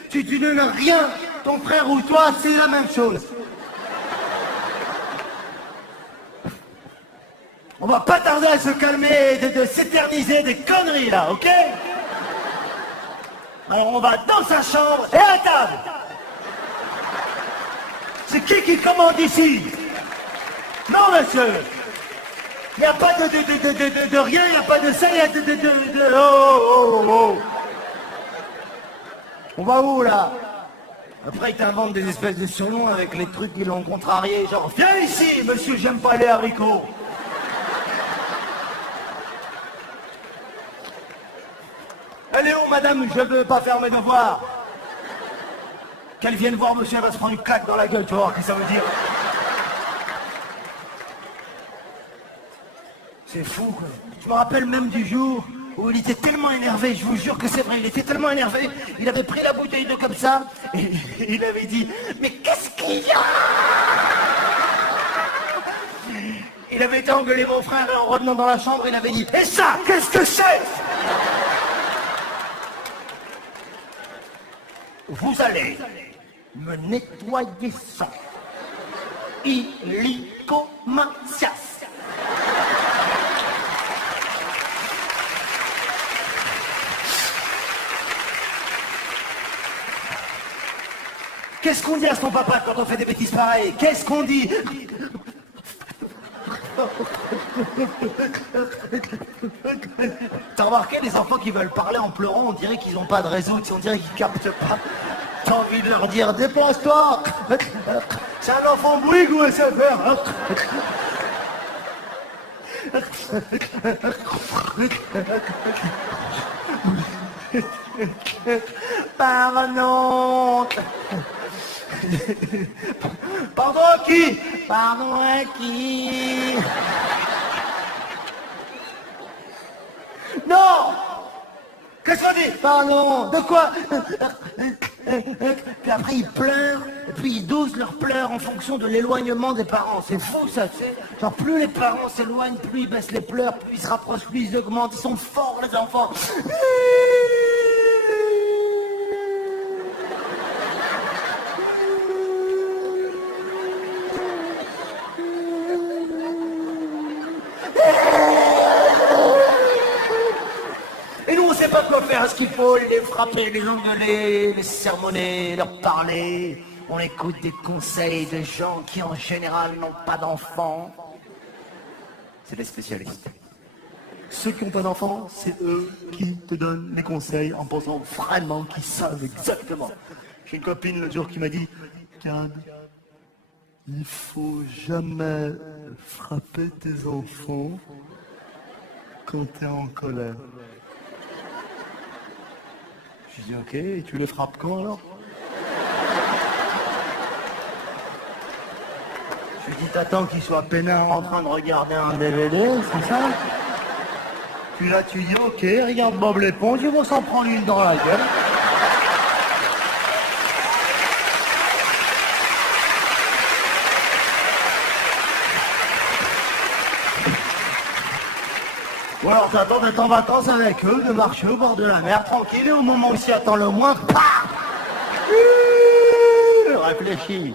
tu ne n'as rien, ton frère ou toi, c'est la même chose. » On va pas tarder à se calmer et de s'éterniser des conneries là, ok? Alors on va dans sa chambre et à table. C'est qui commande ici? Non, monsieur. Il n'y a pas de rien, il n'y a pas de ça, il y a de... Oh. On va où, là? Après, ils t'inventent des espèces de surnoms avec les trucs qui l'ont contrarié, genre, viens ici, monsieur, j'aime pas les haricots. Elle est où, madame? Je veux pas faire mes devoirs. Qu'elle vienne voir monsieur, elle va se prendre une claque dans la gueule, tu vois, qu'est-ce que ça veut dire? C'est fou, quoi. Je me rappelle même du jour où il était tellement énervé, je vous jure que c'est vrai, il était tellement énervé, il avait pris la bouteille d'eau comme ça, et il avait dit, mais qu'est-ce qu'il y a? Il avait été engueuler mon frère et en revenant dans la chambre, il avait dit, et ça, qu'est-ce que c'est? Vous allez me nettoyer ça. Illico Macias. Qu'est-ce qu'on dit à son papa quand on fait des bêtises pareilles? Qu'est-ce qu'on dit? T'as remarqué les enfants qui veulent parler en pleurant, on dirait qu'ils n'ont pas de réseau, on dirait qu'ils captent pas. T'as envie de leur dire, déplace-toi. C'est un enfant bouygue ou SFR. Pardon. Pardon à qui? Pardon à qui? Non! Qu'est-ce qu'on dit? Pardon. De quoi? Puis après ils pleurent, et puis ils dosent leurs pleurs en fonction de l'éloignement des parents. C'est fou ça, tu sais. Genre plus les parents s'éloignent, plus ils baissent les pleurs, plus ils se rapprochent, plus ils augmentent. Ils sont forts les enfants. Et nous, on sait pas quoi faire. Est-ce qu'il faut les frapper, les engueuler, les sermonner, leur parler? On écoute des conseils de gens qui, en général, n'ont pas d'enfants. C'est des spécialistes. Ceux qui n'ont pas d'enfants, c'est eux qui te donnent les conseils en pensant vraiment qu'ils savent exactement. J'ai une copine l'autre jour qui m'a dit, Cad, il faut jamais frapper tes enfants quand t'es en colère. Je dis ok, et tu les frappes quand alors? Je lui dis t'attends qu'ils soient peinards en train de regarder un DVD, c'est ça? Puis là tu dis ok, regarde Bob l'éponge, ils vont s'en prendre une dans la gueule. Ou alors t'attends d'être en vacances avec eux, de marcher au bord de la mer, tranquille, et au moment où s'y attend le moins, paf! Réfléchis.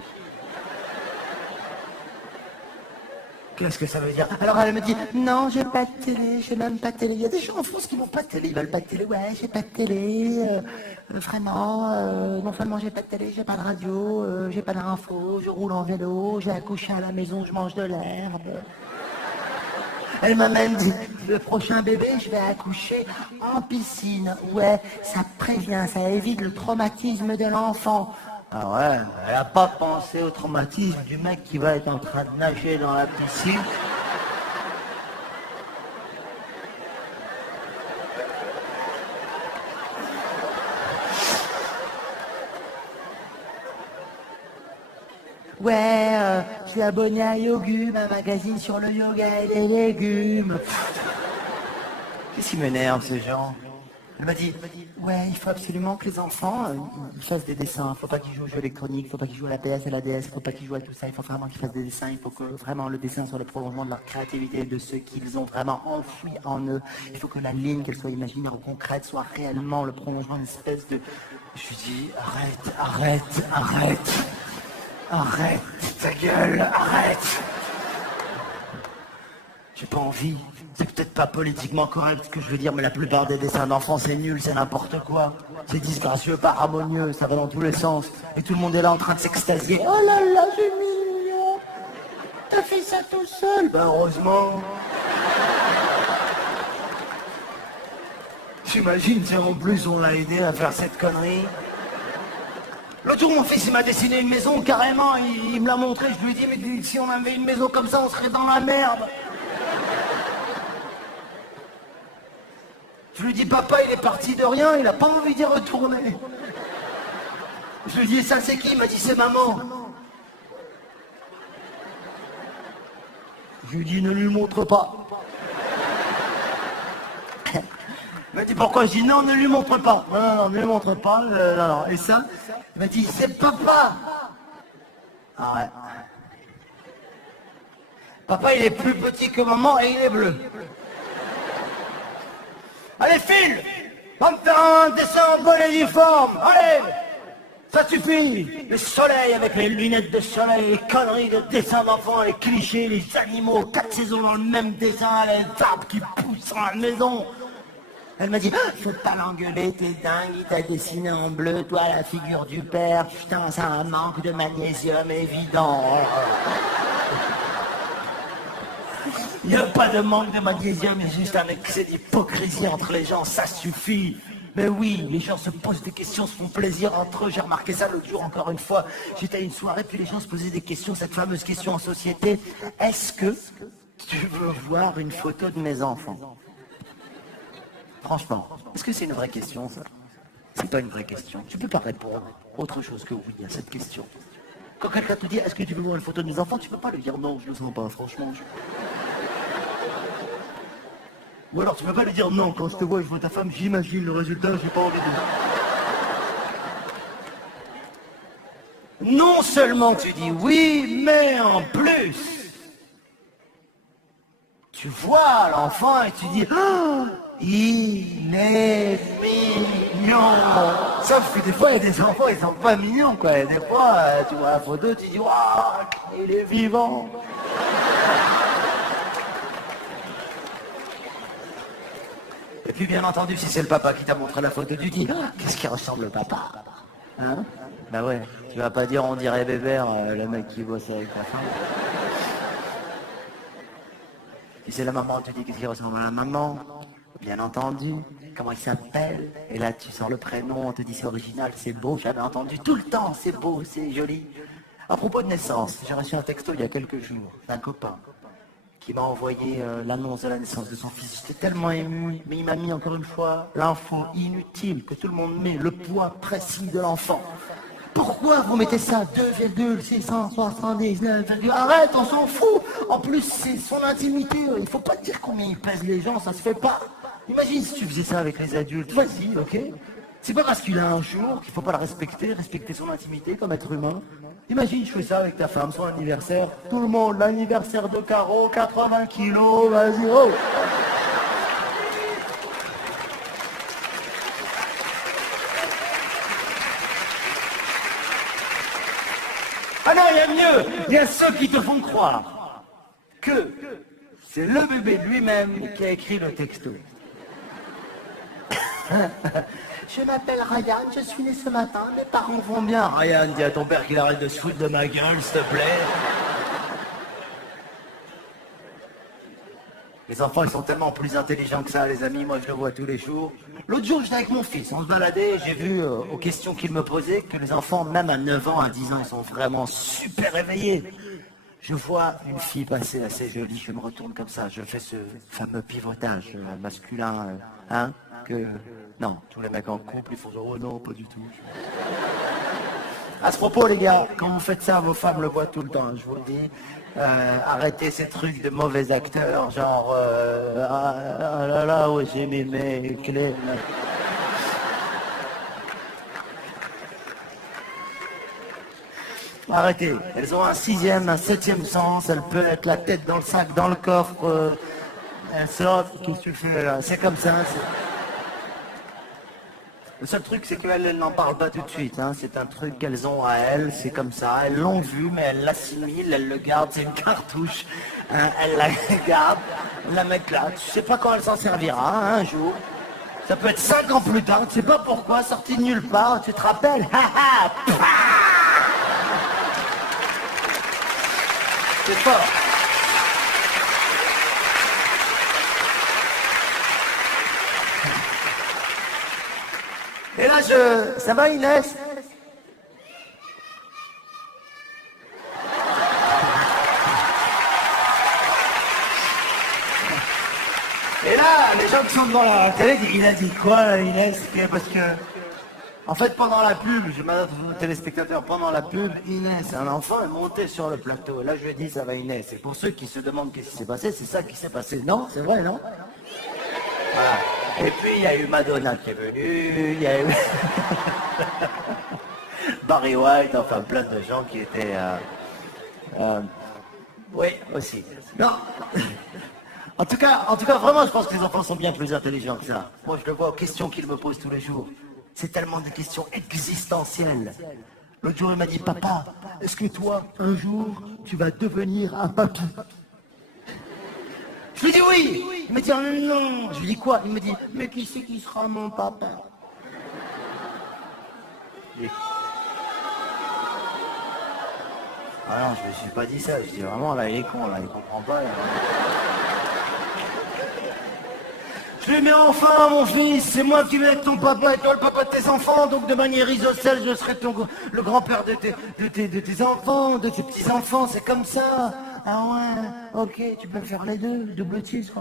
Qu'est-ce que ça veut dire? Alors elle me dit, non, j'ai pas de télé, j'ai même pas de télé. Il y a des gens en France qui n'ont pas de télé, ils veulent pas de télé. Ouais, j'ai pas de télé, vraiment, non seulement j'ai pas de télé, j'ai pas de radio, j'ai pas d'infos, je roule en vélo, j'ai accouché à la maison, je mange de l'herbe. Elle m'a même dit, le prochain bébé, je vais accoucher en piscine. Ouais, ça prévient, ça évite le traumatisme de l'enfant. Ah ouais, elle n'a pas pensé au traumatisme du mec qui va être en train de nager dans la piscine. Ouais, je suis abonné à Yogum, un magazine sur le yoga et les légumes. Qu'est-ce qui m'énerve ces gens? Elle m'a dit, ouais, il faut absolument que les enfants ils fassent des dessins. Il ne faut pas qu'ils jouent aux jeux électroniques, il ne faut pas qu'ils jouent à la PS et à la DS, il ne faut pas qu'ils jouent à tout ça. Il faut vraiment qu'ils fassent des dessins. Il faut que vraiment le dessin soit le prolongement de leur créativité, de ce qu'ils ont vraiment enfoui en eux. Il faut que la ligne, qu'elle soit imaginaire ou concrète, soit réellement le prolongement d'une espèce de... Je lui dis, arrête ta gueule, arrête. J'ai pas envie. C'est peut-être pas politiquement correct ce que je veux dire, mais la plupart des dessins d'enfants, c'est nul, c'est n'importe quoi. C'est disgracieux, pas harmonieux, ça va dans tous les sens. Et tout le monde est là en train de s'extasier. Oh là là, c'est mignon. T'as fait ça tout seul. Ben heureusement. J'imagine si en plus on l'a aidé à faire cette connerie. L'autre jour, mon fils, il m'a dessiné une maison, carrément, il me l'a montré, je lui ai dit, mais si on avait une maison comme ça, on serait dans la merde. Je lui dis, papa, il est parti de rien, il n'a pas envie d'y retourner. Je lui dis, ça c'est qui? Il m'a dit, c'est maman. Je lui dis, ne lui montre pas. Il m'a dit pourquoi? Je dis non, ne lui montre pas. Non, non, non, ne lui montre pas. Non, non. Et ça, il m'a dit c'est papa. Ah ouais. Papa, il est plus petit que maman et il est bleu. Allez, file! Va me faire un dessin en bon uniforme. Allez! Ça suffit! Le soleil avec les lunettes de soleil, les conneries de dessins d'enfants, les clichés, les animaux, 4 saisons dans le même dessin, les arbres qui poussent dans la maison. Elle m'a dit, ah, faut pas l'engueuler, t'es dingue, il t'a dessiné en bleu, toi, la figure du père, putain, ça a un manque de magnésium évident. Il n'y a pas de manque de magnésium, il y a juste un excès d'hypocrisie entre les gens, ça suffit. Mais oui, les gens se posent des questions, se font plaisir entre eux. J'ai remarqué ça l'autre jour, encore une fois. J'étais à une soirée, puis les gens se posaient des questions, cette fameuse question en société. Est-ce que tu veux voir une photo de mes enfants? Franchement, est-ce que c'est une vraie question, ça? C'est pas une vraie question. Tu peux pas répondre autre chose que oui à cette question. Quand quelqu'un te dit, est-ce que tu veux voir une photo de mes enfants, tu peux pas lui dire non, je le sens pas, franchement. Ou alors tu peux pas lui dire non, quand je te vois et je vois ta femme, j'imagine le résultat, j'ai pas envie de... Non seulement tu dis oui, mais en plus, tu vois l'enfant et tu dis oh, il est mignon. Sauf que des fois, il y a des enfants, ils sont pas mignons, quoi. Et des fois, tu vois la photo, tu dis waouh, il est vivant. Et puis bien entendu, si c'est le papa qui t'a montré la photo, tu dis ah, qu'est-ce qui ressemble au papa? Hein? Bah ouais, tu vas pas dire on dirait Bébert, le mec qui bosse avec ta femme. Si c'est la maman, tu dis qu'est-ce qui ressemble à la maman? Bien entendu. Comment il s'appelle? Et là tu sors le prénom, on te dit c'est original, c'est beau, j'avais entendu tout le temps, c'est beau, c'est joli. À propos de naissance, j'ai reçu un texto il y a quelques jours d'un copain qui m'a envoyé l'annonce de la naissance de son fils. J'étais tellement ému, mais il m'a mis encore une fois l'info inutile que tout le monde met, le poids précis de l'enfant. Pourquoi vous mettez ça 2,679? Arrête, on s'en fout. En plus, c'est son intimité. Il faut pas dire combien ils pèsent les gens, ça se fait pas. Imagine si tu faisais ça avec les adultes. Vas-y, ok? C'est pas parce qu'il a un jour qu'il faut pas le respecter, respecter son intimité comme être humain. Imagine, je fais ça avec ta femme, son anniversaire. Tout le monde, l'anniversaire de Caro, 80 kilos, vas-y, oh! Ah non, il y a mieux. Il y a ceux qui te font croire que c'est le bébé lui-même qui a écrit le texto. Je m'appelle Ryan, je suis né ce matin, mes parents vont bien. Ryan, dis à ton père qu'il arrête de se foutre de ma gueule, s'il te plaît. Les enfants, ils sont tellement plus intelligents que ça, les amis. Moi, je le vois tous les jours. L'autre jour, j'étais avec mon fils, on se baladait, j'ai vu aux questions qu'il me posait que les enfants, même à 9 ans, à 10 ans, ils sont vraiment super éveillés. Je vois une fille passer assez jolie, je me retourne comme ça, je fais ce fameux pivotage masculin, hein, que... Non, tous les mecs en couple, ils font genre, oh non, pas du tout. À ce propos, les gars, quand vous faites ça, vos femmes le voient tout le temps, hein, je vous le dis. Arrêtez ces trucs de mauvais acteurs, genre ah là là, où j'ai mis mes clés. Arrêtez, elles ont un 6e, un 7e sens, elles peuvent être la tête dans le sac, dans le coffre, elles sortent, qu'est-ce que tu fais là? C'est comme ça. Le seul truc, c'est qu'elles n'en parlent pas tout de suite. Hein. C'est un truc qu'elles ont à elles, c'est comme ça. Elles l'ont vu, mais elles l'assimilent, elles le gardent. C'est une cartouche. Hein. Elles la gardent, elles la mettent là. Tu sais pas quand elle s'en servira, hein, un jour. Ça peut être 5 ans plus tard, tu sais pas pourquoi, sorti de nulle part, tu te rappelles. C'est fort. Et là, ça va Inès? Et là, les gens qui sont devant la télé, il a dit quoi Inès? Parce que, en fait, pendant la pub, je m'adresse aux téléspectateurs, pendant la pub, Inès, un enfant, est monté sur le plateau. Et là, je lui ai dit, ça va Inès. Et pour ceux qui se demandent qu'est-ce qui s'est passé, c'est ça qui s'est passé. Non? C'est vrai, non? Voilà. Et puis il y a eu Madonna qui est venue, il y a eu Barry White, enfin plein de gens qui étaient... oui, aussi. Non. En tout cas, vraiment, je pense que les enfants sont bien plus intelligents que ça. Moi, je le vois aux questions qu'ils me posent tous les jours. C'est tellement de questions existentielles. L'autre jour, il m'a dit, papa, est-ce que toi, un jour, tu vas devenir un papy? Je lui dis oui. Il me dit, oh, non. Je lui dis quoi? Il me dit, mais qui c'est qui sera mon papa? Ah non, je me suis pas dit ça. Je dis vraiment, là, il est con, là, il comprend pas. Là. Je lui dis, mais enfin, mon fils, c'est moi qui vais être ton papa et toi le papa de tes enfants, donc de manière isocèle, je serai le grand-père de tes enfants, de tes petits-enfants, c'est comme ça. Ah ouais, ok, tu peux faire les deux, double titre.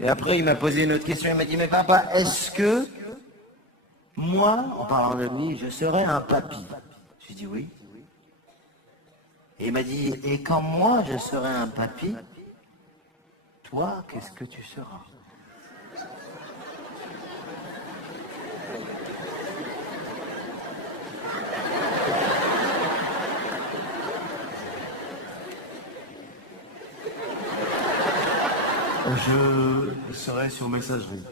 Et après, il m'a posé une autre question, il m'a dit, mais papa, est-ce que moi, en parlant de lui, je serai un papy? J'ai dit oui. Et il m'a dit, et quand moi, je serai un papy, toi, qu'est-ce que tu seras? Je serai sur messagerie.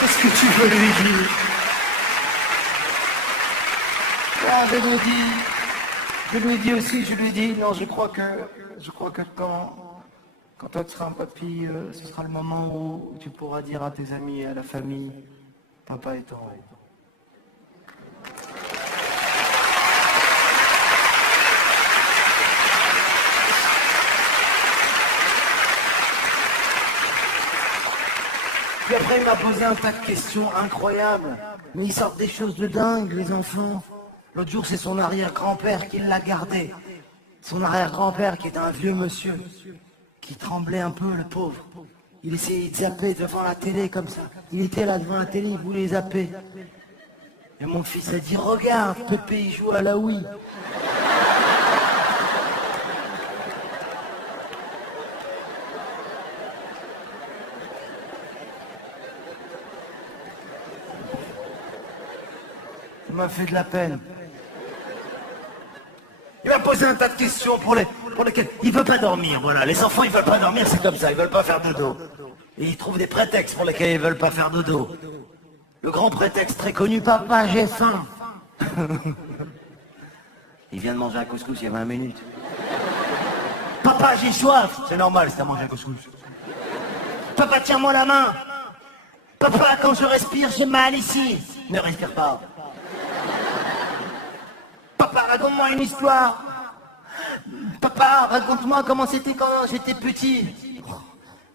Qu'est-ce que tu veux lui dire? Ah, je lui dis aussi, non, je crois que quand toi tu seras un papy, ce sera le moment où tu pourras dire à tes amis et à la famille, papa est en haut. Puis après, il m'a posé un tas de questions incroyables. Mais ils sortent des choses de dingue, les enfants. L'autre jour, c'est son arrière-grand-père qui l'a gardé. Son arrière-grand-père qui était un vieux monsieur, qui tremblait un peu, le pauvre. Il essayait de zapper devant la télé comme ça. Il était là devant la télé, il voulait zapper. Et mon fils a dit, regarde, Pépé, il joue à la Wii. Ça m'a fait de la peine. Il m'a posé un tas de questions pour lesquelles il veut pas dormir. Voilà, les enfants ils veulent pas dormir, c'est comme ça, ils veulent pas faire dodo. Et ils trouvent des prétextes pour lesquels ils veulent pas faire dodo. Le grand prétexte très connu, papa, j'ai faim. Il vient de manger un couscous il y a 20 minutes. Papa, j'ai soif. C'est normal si t'as mangé un couscous. Papa, tiens-moi la main. Papa, quand je respire, j'ai mal ici. Ne respire pas. Papa, raconte-moi une histoire. Papa, raconte-moi comment c'était quand j'étais petit.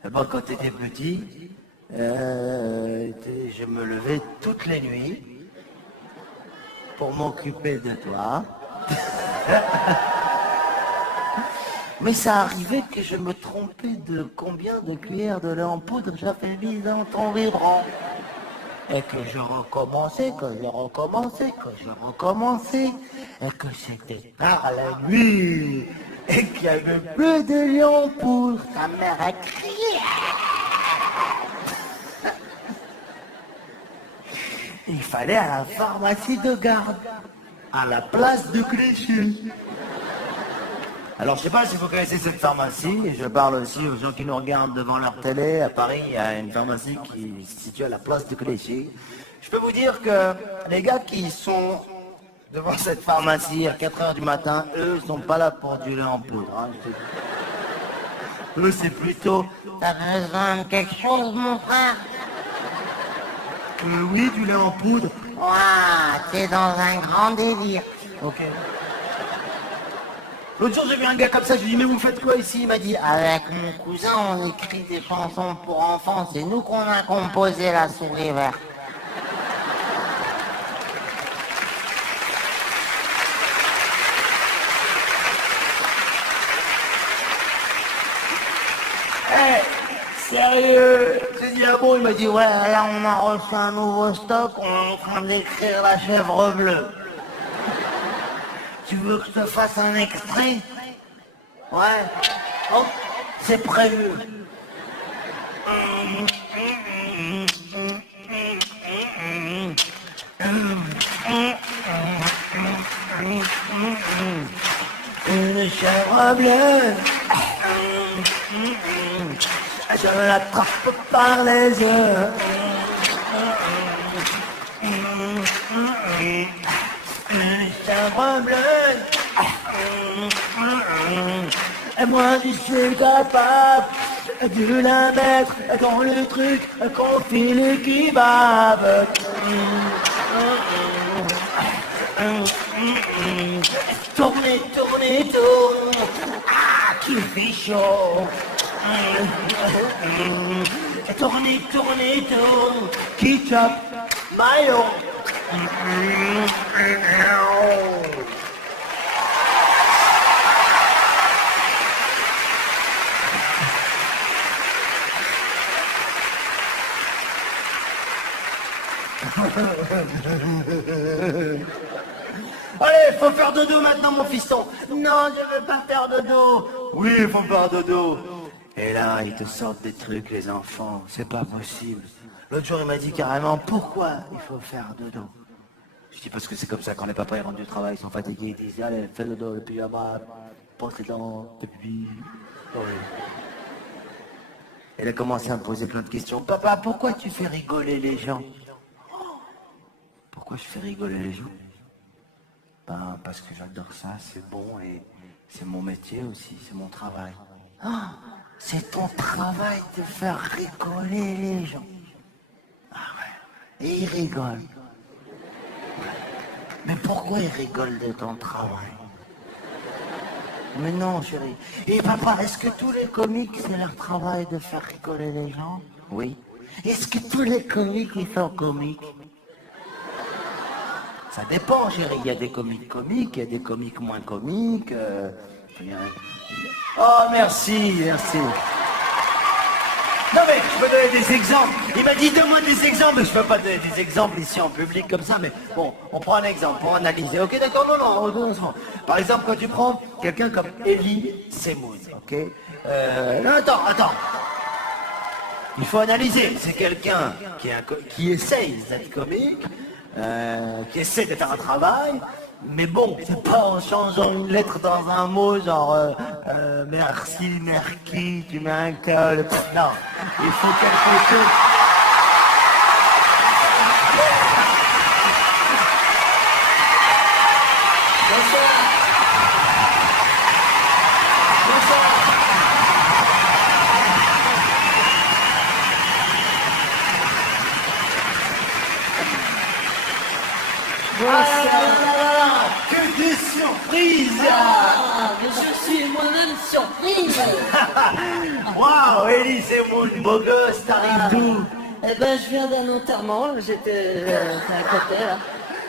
Eh ben, quand t'étais petit, je me levais toutes les nuits pour m'occuper de toi. Mais ça arrivait que je me trompais de combien de cuillères de lait en poudre j'avais mis dans ton biberon. Et que je recommençais, et que c'était tard la nuit, et qu'il n'y avait plus de lait en poudre. Ta mère a crié. Il fallait à la pharmacie de garde, à la place de Clichy. Alors je sais pas si vous connaissez cette pharmacie, et je parle aussi aux gens qui nous regardent devant leur télé. À Paris, il y a une pharmacie qui se situe à la place de Clichy. Je peux vous dire que les gars qui sont devant cette pharmacie à 4h du matin, eux sont pas là pour du lait en poudre. Hein. Eux c'est plutôt... T'as besoin de quelque chose mon frère? Oui, du lait en poudre. Ouah, t'es dans un grand délire. Ok. L'autre jour, j'ai vu un gars comme ça, je lui ai dit, mais vous faites quoi ici? Il m'a dit, avec mon cousin, on écrit des chansons pour enfants, c'est nous qu'on a composé la souris verte. Sérieux? J'ai dit, ah bon? Il m'a dit, ouais, là on a reçu un nouveau stock, on est en train d'écrire la chèvre bleue. Tu veux que je te fasse un extrait? Ouais. Oh, c'est prévu. Une chèvre bleue, je l'attrape par les yeux. Une chèvre bleue, et moi je suis capable de la mettre dans le truc qu'on file qui bave. Tournez, tournez, tourne, ah, qui fait chaud. Tournez, tournez, tourne, qui chope, maillot. Allez, faut faire dodo maintenant, mon fiston. Non, je veux pas faire dodo. Oui, il faut faire dodo. Et là, ils te sortent des trucs, les enfants. C'est pas possible. L'autre jour, il m'a dit carrément, pourquoi il faut faire dodo? Je dis, parce que c'est comme ça, quand les papas ils rentrent du travail, ils sont fatigués, ils disent, allez, fais dodo, le pyjama, pense les dents, fais pipi. Oh, oui. Elle a commencé à me poser plein de questions. Papa, pourquoi tu fais rigoler les gens? Pourquoi je fais rigoler les gens? Ben, parce que j'adore ça, c'est bon et c'est mon métier aussi, c'est mon travail. Ah, c'est ton travail de faire rigoler les gens. Ah ouais, et ils rigolent. Mais pourquoi ils rigolent de ton travail? Mais non, chérie. Et papa, est-ce que tous les comiques, c'est leur travail de faire rigoler les gens? Oui. Est-ce que tous les comiques, ils sont comiques? Ça dépend, chérie. Il y a des comiques comiques, il y a des comiques moins comiques. Oh, merci, merci. Non mais, je peux donner des exemples. Il m'a dit, donne-moi des exemples. Mais je peux pas donner des exemples ici en public comme ça. Mais bon, on prend un exemple pour analyser. Ok, d'accord, non. Par exemple, quand tu prends quelqu'un comme Elie Semoun, ok non, attends. Il faut analyser. C'est quelqu'un qui essaye d'être comique. Qui essaie de faire un travail, mais bon, c'est pas en changeant une lettre dans un mot, genre merci, merci, tu mets un col. Non, il faut quelque chose. Que des surprises! Je suis moi-même surprise. Waouh, Elie, c'est mon beau gosse, t'arrives d'où? Eh ben, je viens d'un enterrement, j'étais à côté là.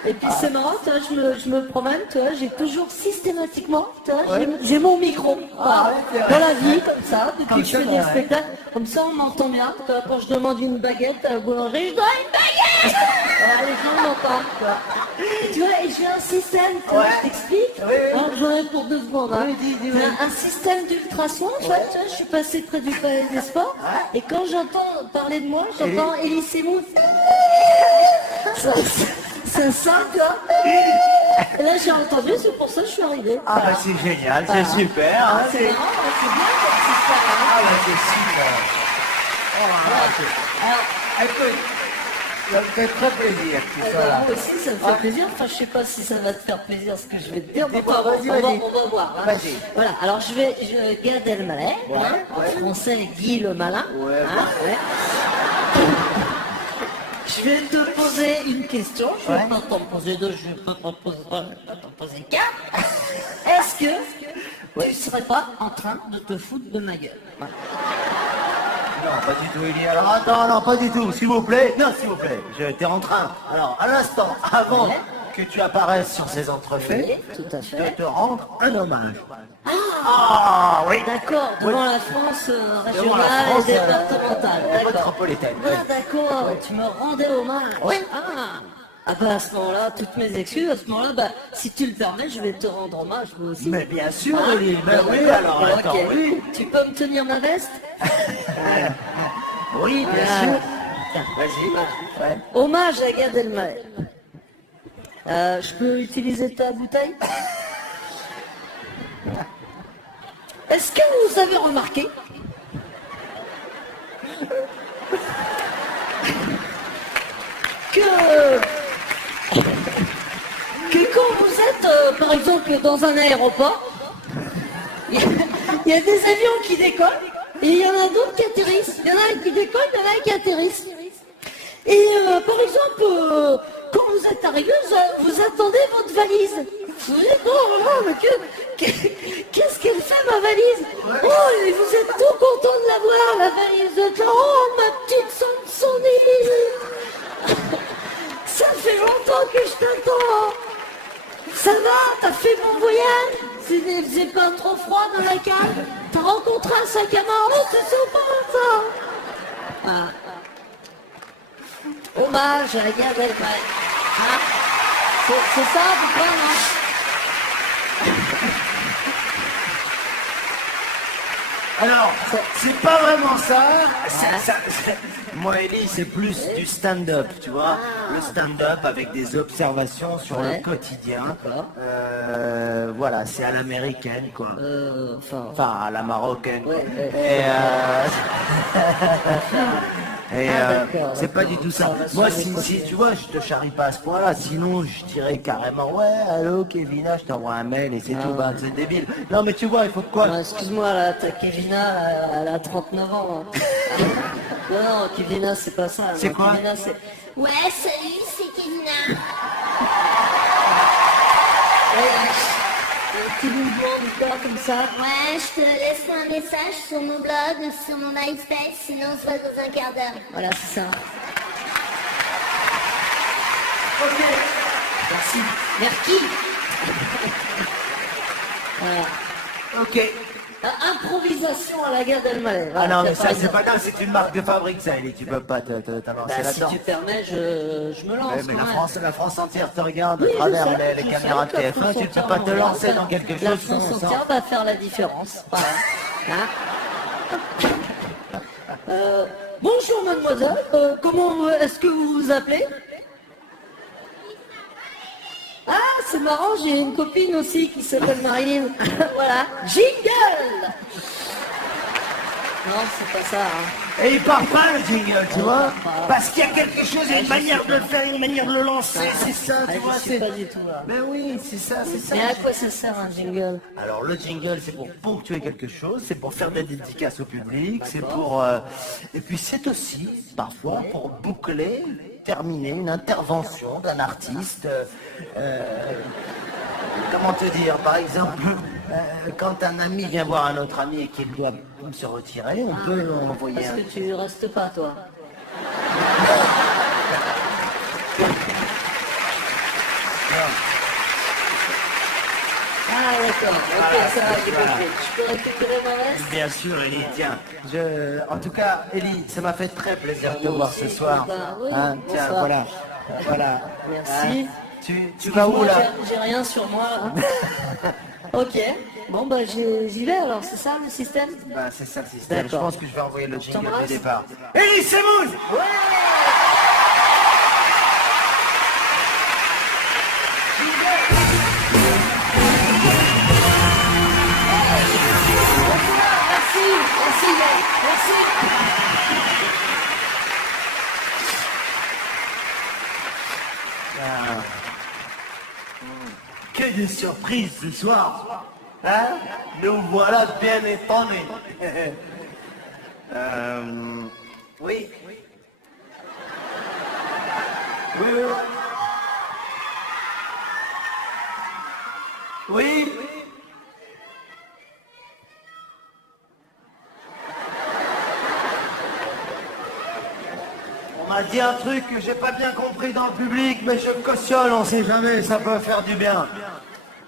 Et puis c'est marrant, tu vois, je me promène, tu vois, j'ai toujours systématiquement, tu vois, j'ai mon micro. Voilà. c'est vrai. Dans la vie, comme ça, depuis Comme que je ça, fais des ouais. spectacles, comme ça on m'entend bien. Tu vois, quand je demande une baguette à la boulangerie, je dois une baguette. Voilà, les gens m'entendent, tu vois. Et tu vois, et j'ai un système, tu vois, Ouais. je t'explique. Oui, oui. Hein, j'en ai pour 2 secondes. Hein. Oui, dis, J'ai oui. un système d'ultrasons, tu vois, je suis passé près du Palais des Sports, et quand j'entends parler de moi, j'entends Elie Semoun. Ça sent, quoi. Et là, j'ai entendu, c'est pour ça que je suis arrivée. Ah bah c'est génial, c'est super. Hein, C'est marrant, hein, c'est bien comme système. Hein. Ah bah c'est super. Oh là là, Alors, écoute, ça me fait très plaisir que tu sois là. moi aussi, ça me fait plaisir. Enfin, je sais pas si ça va te faire plaisir ce que je vais te dire. mais Dis-moi, on va- vas-y, on va- vas-y. on va voir. Hein. Vas-y. Voilà, alors Gad Elmaleh, hein, en français Guy le Malin. Ouais. Hein, ouais. Je vais te poser une question, je vais pas t'en poser deux, je vais pas t'en poser 4. Est-ce que tu serais pas en train de te foutre de ma gueule? Non, pas du tout, Elie. Alors attends, non, pas du tout, s'il vous plaît. Non, s'il vous plaît. T'es en train, alors à l'instant, avant que tu apparaisses sur ces entrefaits, Oui, tout à fait. de te rendre un hommage. Ah oui. D'accord, devant la France Devant la régionale France, et départementale. D'accord. métropolitaine. Ah d'accord, tu me rendais hommage. Oui. Ah, Ah bah à ce moment-là, toutes mes excuses, à ce moment-là, bah si tu le permets, je vais te rendre hommage moi aussi. Mais bien sûr, Ah, Elie, ben oui, d'accord. alors attends, Ok. oui. Tu peux me tenir ma veste? Oui, bien Ah. sûr. Tiens. Vas-y. Ouais. Hommage à Gad Elmaleh. Je peux utiliser ta bouteille? Est-ce que vous avez remarqué que quand vous êtes, par exemple, dans un aéroport, il y a des avions qui décollent et il y en a d'autres qui atterrissent. Il y en a qui décollent, il y en a qui atterrissent. Et par exemple, quand vous êtes arrivé, vous attendez votre valise. Vous dites, oh là, mais qu'est-ce qu'elle fait ma valise? Oh, et vous êtes tout content de la voir, la valise. Vous êtes là, oh, ma petite Sansonine. Ça fait longtemps que je t'attends. Ça va? T'as fait bon voyage? C'est pas trop froid dans la cave? T'as rencontré un sac à main? Oh, c'est sympa ça. Ah. Hommage à Gad Elmaleh. Hein? C'est ça, à peu près, non? Alors, c'est pas vraiment ça. Moi, Elie, c'est plus du stand-up, tu vois. Le stand-up avec des observations sur Ouais. le quotidien. D'accord. Voilà, c'est à l'américaine, quoi. Enfin, Enfin, à la marocaine. quoi. Ouais, ouais. Et d'accord, c'est pas du tout ça. Moi, si tu vois, je te charrie pas à ce point-là. Sinon, je dirais carrément, ouais, allô, Kevina, je t'envoie un mail et c'est tout. Bah, c'est débile. Non, mais tu vois, il faut quoi? non, excuse-moi, là, ta Kevina, elle a 39 ans. Hein. Non, non, Kevina, c'est pas ça. C'est Non, quoi? Kevina, c'est... Ouais, salut, c'est Kevina. Un petit bout de blanc du corps comme ça. Ouais, je te laisse un message sur mon blog, sur mon MySpace, sinon on se voit dans un quart d'heure. Voilà, c'est ça. Ok. Merci. Merci. Voilà. Ok. Improvisation à la Gad Elmaleh. Ah Voilà, non, mais par ça, c'est exemple. pas grave, c'est une marque de fabrique, ça, Elie. Tu peux pas t'avancer Bah, si là-dedans. tu permets, je me lance. Ouais, mais quand même. la France entière te regarde Oui, à travers je sais, les je caméras de sais que la TF1, France tu ne peux entière pas te me lancer regarde. dans quelque La chose France sans entière va faire la différence. Voilà. Hein. Bonjour mademoiselle, comment est-ce que vous vous appelez? Ah, c'est marrant, j'ai une copine aussi qui s'appelle Marilyn. Voilà, jingle. Non, c'est pas ça. Hein. Et il part pas le jingle, tu vois, parce qu'il y a quelque chose, il y a une manière de le faire, une manière de le lancer, c'est ça, Ah, tu vois, je sais c'est... pas du tout là. Mais oui, c'est ça, c'est ça. Mais à quoi ça sert un jingle? Alors le jingle, c'est pour ponctuer quelque chose, c'est pour faire des dédicaces au public, c'est pour... Et puis c'est aussi, parfois, pour boucler, terminer une intervention d'un artiste. Comment te dire, par exemple, quand un ami vient voir un autre ami et qu'il doit se retirer, on peut envoyer Parce un... que tu restes pas toi. Ah d'accord, ok, ça va, j'ai compris. Je peux récupérer ma veste? Bien sûr, Elie, tiens. En tout cas, Elie, ça m'a fait très plaisir de te voir ce soir. Bah oui, Hein, tiens, bonsoir. voilà. Voilà. Merci. Hein, tu vas où là? J'ai rien sur moi là. Ok, bon bah j'y vais alors, c'est ça le système? Bah, c'est ça le système. Je D'accord. pense que je vais envoyer le jingle t'embrasse. du départ. Elie Semoun! Merci, merci, merci. Que de surprises ce soir! Hein? Nous voilà bien étonnés. Oui. Oui, oui. Oui. On m'a dit un truc que j'ai pas bien compris dans le public, mais je cautionne, on sait jamais, ça peut faire du bien.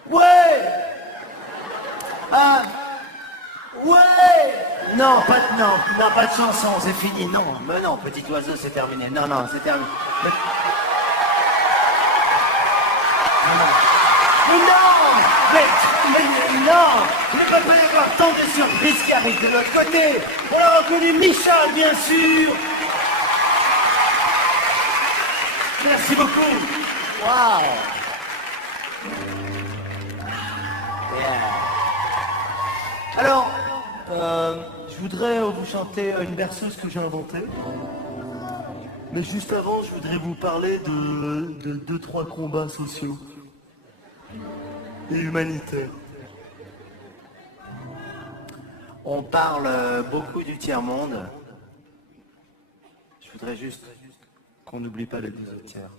Ouais! Ah! Ouais! Non, pas de chanson, c'est fini, non. Mais non, petit oiseau, c'est terminé. Non, c'est terminé. Mais non mais non. Il ne peut pas y avoir tant de surprises qui arrivent de l'autre côté. On a reconnu Michel, bien sûr. Merci beaucoup. Waouh. Alors, je voudrais vous chanter une berceuse que j'ai inventée. Mais juste avant, je voudrais vous parler de 2-3 combats sociaux et humanitaires. On parle beaucoup du tiers-monde. Je voudrais juste qu'on n'oublie pas les 2 autres tiers.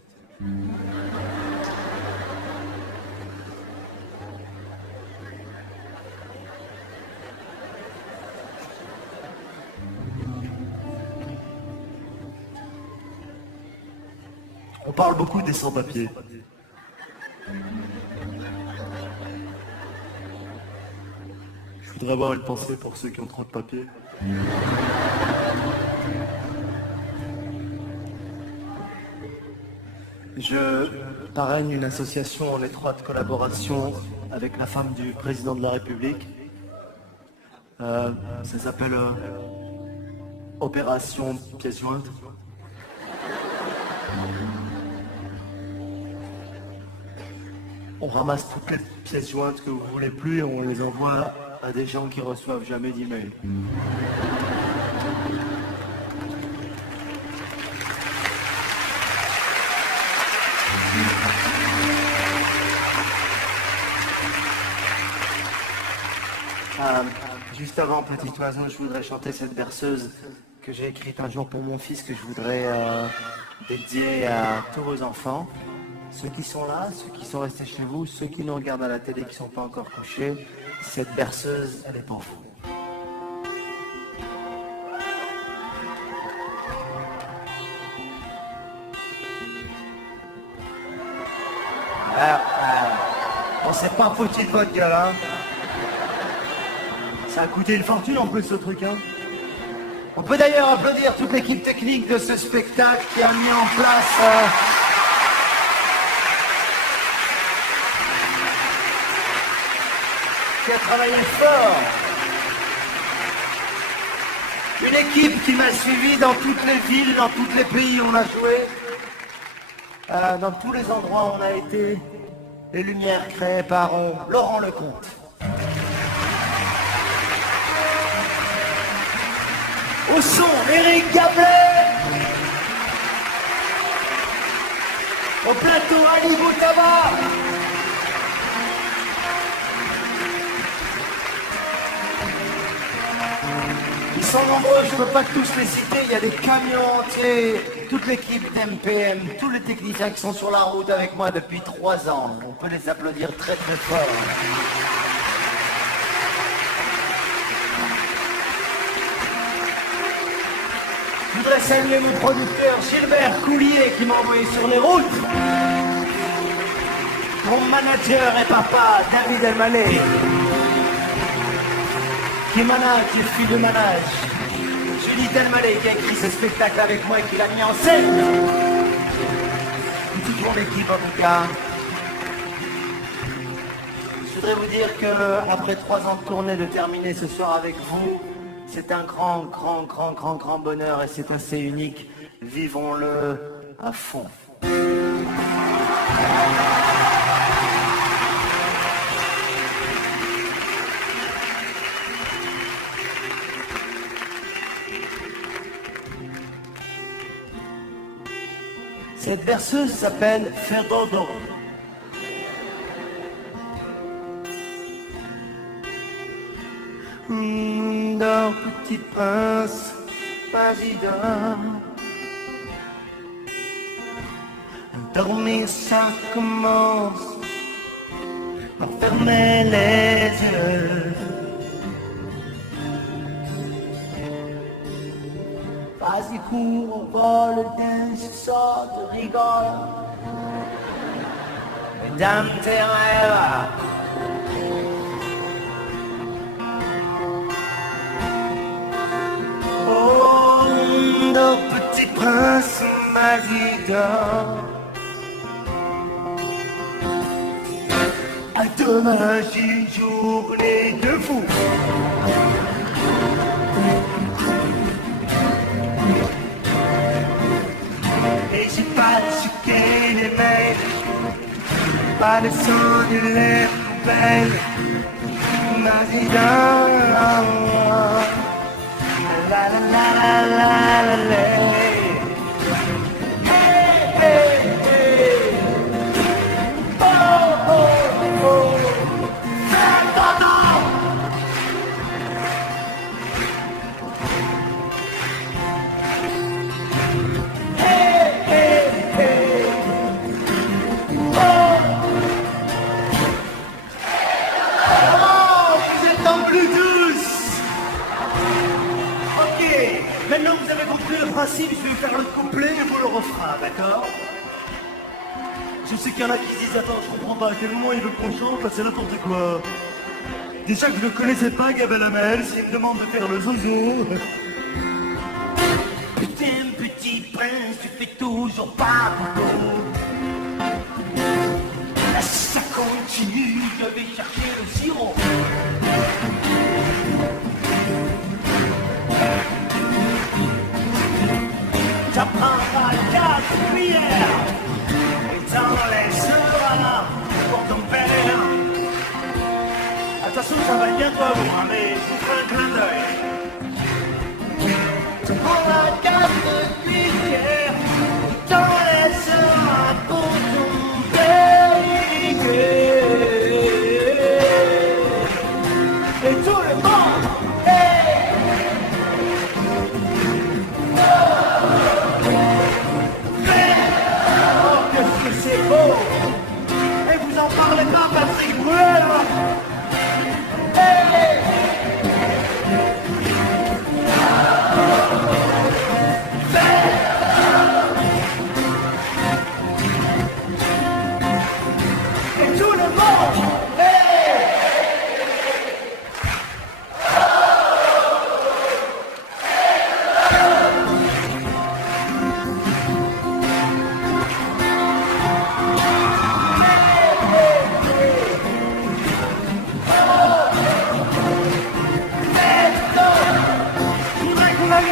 On parle beaucoup des sans-papiers. Je voudrais avoir une pensée pour ceux qui ont trop de papiers. Je parraine une association en étroite collaboration avec la femme du président de la République. Ça s'appelle Opération Pièce Jointe. On ramasse toutes les pièces jointes que vous voulez plus et on les envoie à des gens qui reçoivent jamais d'email. Juste avant Petit Oiseau, je voudrais chanter cette berceuse que j'ai écrite un jour pour mon fils, que je voudrais dédier à tous vos enfants. Ceux qui sont là, ceux qui sont restés chez vous, ceux qui nous regardent à la télé qui ne sont pas encore couchés, cette berceuse, elle est pour vous. On s'est pas foutu de votre gueule, hein. Ça a coûté une fortune en plus ce truc, hein. On peut d'ailleurs applaudir toute l'équipe technique de ce spectacle qui a mis en place qui a travaillé fort. Une équipe qui m'a suivi dans toutes les villes, dans tous les pays où on a joué. Dans tous les endroits où on a été. Les lumières créées par Laurent Lecomte. Au son, Eric Gablet. Au plateau, Ali Boutaba. Ils sont nombreux, je ne peux pas tous les citer. Il y a des camions entiers, toute l'équipe d'MPM, tous les techniciens qui sont sur la route avec moi depuis 3 ans. On peut les applaudir très très fort. Je voudrais saluer mon producteur Gilbert Coulier qui m'a envoyé sur les routes. Mon manager et papa David Elmaleh qui manage, je suis de manage. Julie Elmaleh qui a écrit ce spectacle avec moi et qui l'a mis en scène. Une toute grande équipe en tout cas. Je voudrais vous dire qu'après 3 ans de tournée, de terminer ce soir avec vous, c'est un grand bonheur et c'est assez unique. Vivons-le à fond. Cette berceuse s'appelle Ferdodo. Dors, petit prince, vas-y dors. Dormir ça commence par fermer les yeux. Vas-y cours, on vole, danse, saute, rigole. Mesdames, tes rêves. Oh, dors, petit prince, vas-y dors. Demain c'est une journée de fou. Et j'ai pas de souquet les mains, pas de sang de l'air poubelle. Mazida, la la la la la la la. Maintenant vous avez compris le principe, je vais vous faire le couplet et vous le refrain, d'accord? Je sais qu'il y en a qui se disent, attends, je comprends pas, à quel moment il veut qu'on chante, là c'est n'importe quoi. Déjà que je ne connaissais pas, Gabel Amel, s'il me demande de faire le zozo. Putain, petit prince, tu fais toujours pas boulot. Là ça continue, je vais chercher le sirop. J'apprends 4 cuillères et t'en laisseras pour ton père. Attention, ça va bientôt avoir, mais je vous ferai un clin d'œil. Tu prendras 4 cuillères et t'en laisseras pour ton père. Et tout le monde, c'est beau. Et vous en parlez pas, Patrick Bruel. Et tout le monde.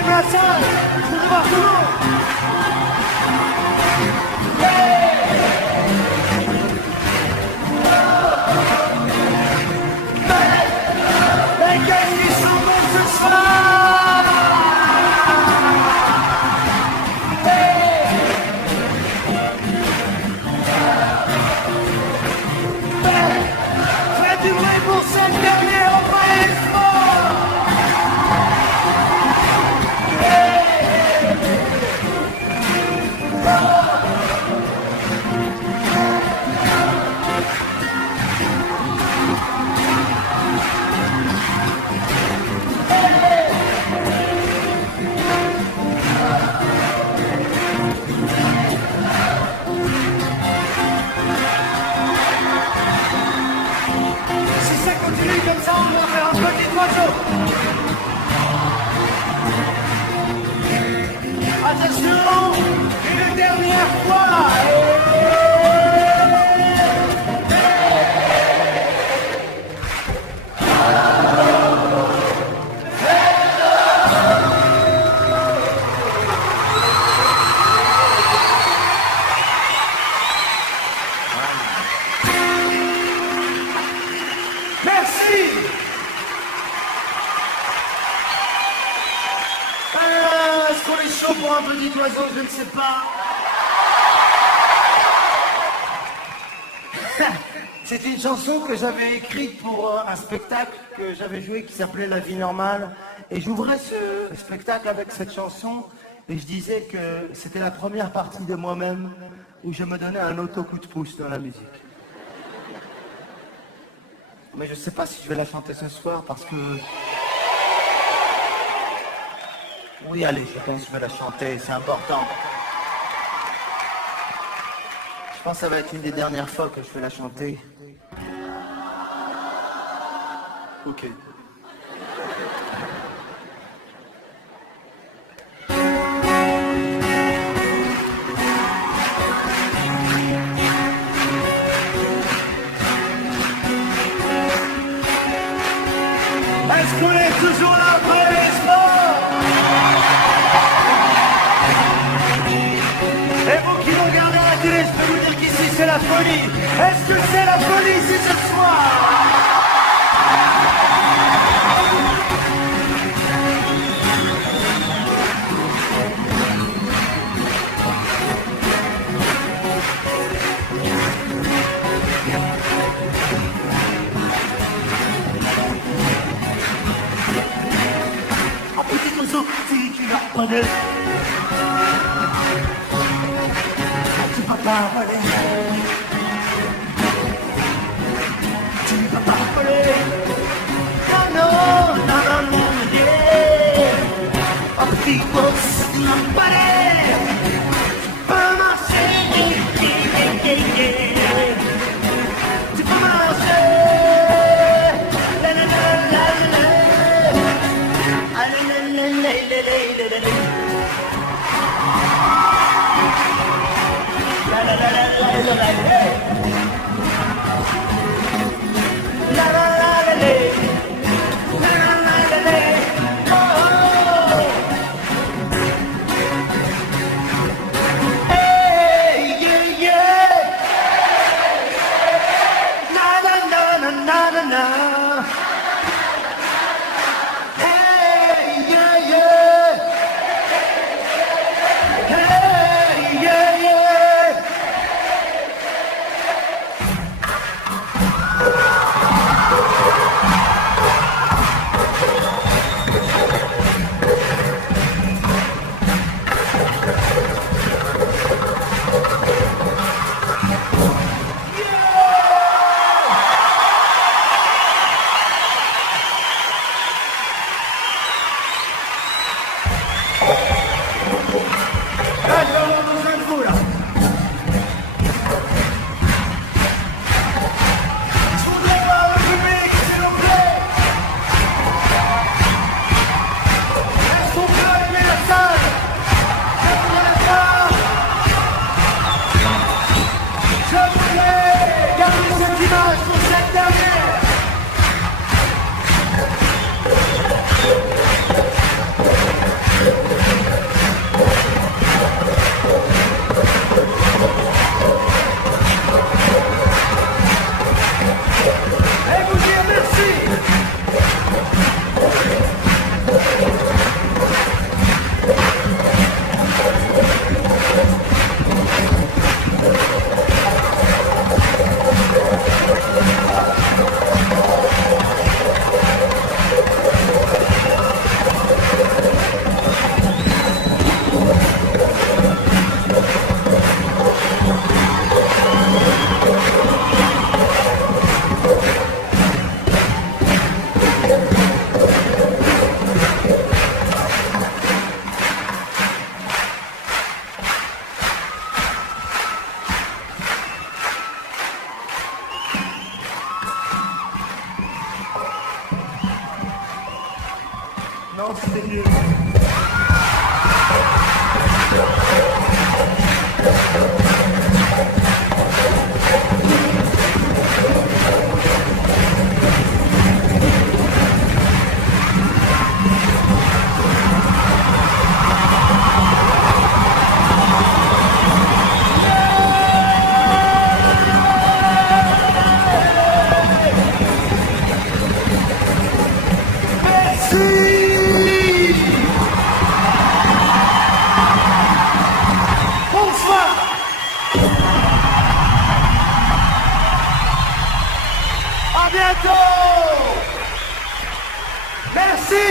La salle, je veux voir tout le monde. Mais qu'est-ce qu'ils sont bons ce soir. Faites du bruit pour cette dernière enregistrement. Comme ça, on va faire un petit oiseau. Attention, une dernière fois. Est-ce qu'on est chaud pour un petit oiseau? Je ne sais pas. C'est une chanson que j'avais écrite pour un spectacle que j'avais joué qui s'appelait La vie normale. Et j'ouvrais ce spectacle avec cette chanson et je disais que c'était la première partie de moi-même où je me donnais un auto-coup de pouce dans la musique. Mais je ne sais pas si je vais la chanter ce soir parce que... Oui, allez, je pense que je vais la chanter, c'est important. Je pense que ça va être une des dernières fois que je vais la chanter. Ok. folie? Est-ce que c'est la folie ici ce soir? Un petit oiseau, si tu l'as reconnu. Tu vas pas voler. Tu vas pas voler. Non, non, non, non, non, yeah. Un petit oiseau, tu vas pas voler. Tu peux marcher, yeah, yeah, yeah. Tu peux marcher. La, la, la, la, la, la. Ah, la, la, la, la, la, la, la, la. La la la la la la la la la la la. Oh. Hey yeah yeah. Na na na na na na na. Hey yeah yeah. Hey yeah yeah. Allez, on a besoin de vous là. Je voudrais voir le public, s'il vous plaît. Est-ce qu'on peut allumer la salle? Je voudrais voir. Je voudrais garder cette image pour cette dernière. Et vous dire merci. Non, c'était mieux. Merci. Bonsoir. À bientôt. Merci.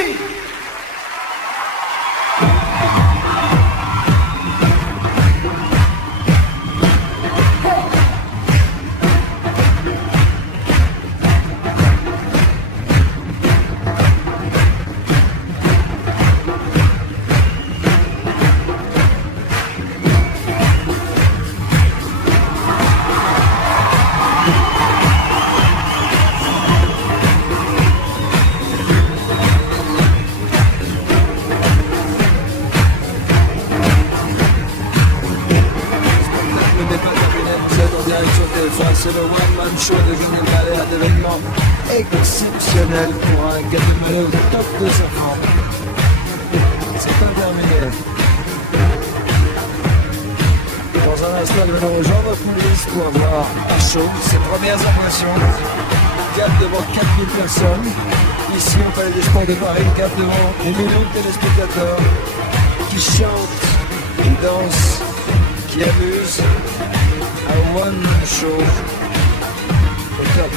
C'est le one-man show de Guinée Malais, un événement exceptionnel pour un gars de Malais au top de sa forme. C'est pas terminé. Dans un instant, nous venons rejoindre Poulis pour voir à chaud ses premières impressions. Cap devant 4000 personnes. Ici au Palais des Sports de Paris, cap devant des millions de téléspectateurs qui chantent, qui dansent, qui amusent. Un one-man show au top.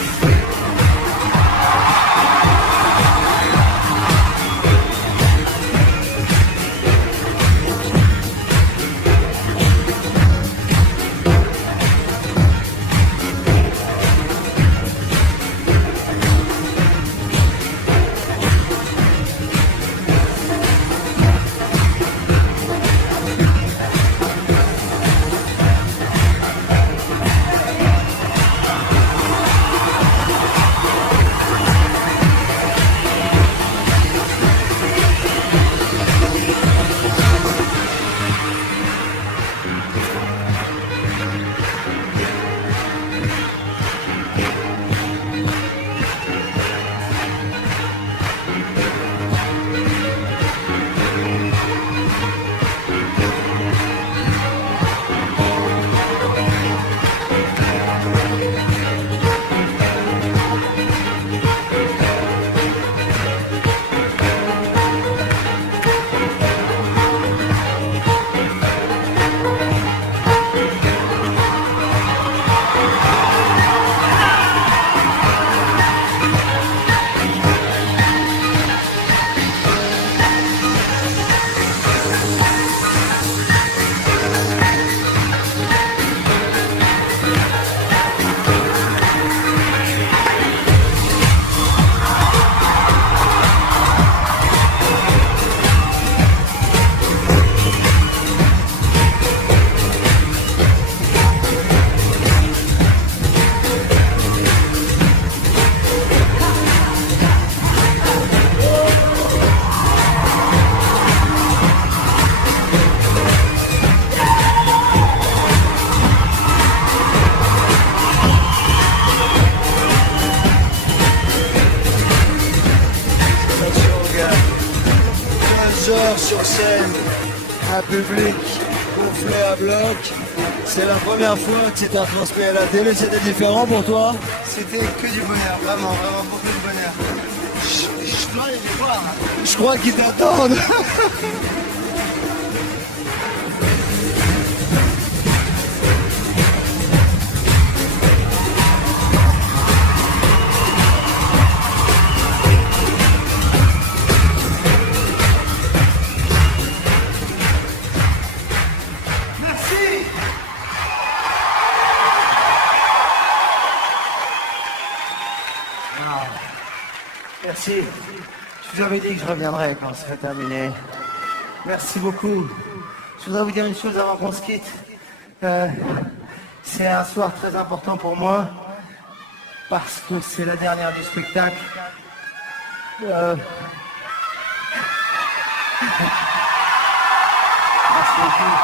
Sur scène, un public gonflé à bloc. C'est la première fois que tu t'as transmis à la télé, c'était différent pour toi? C'était que du bonheur, vraiment, vraiment beaucoup de bonheur. Je dois aller les voir. Je crois qu'ils t'attendent. Merci. Je vous avais dit que je reviendrais quand ce serait terminé. Merci beaucoup. Je voudrais vous dire une chose avant qu'on se quitte. C'est un soir très important pour moi parce que c'est la dernière du spectacle. Merci beaucoup.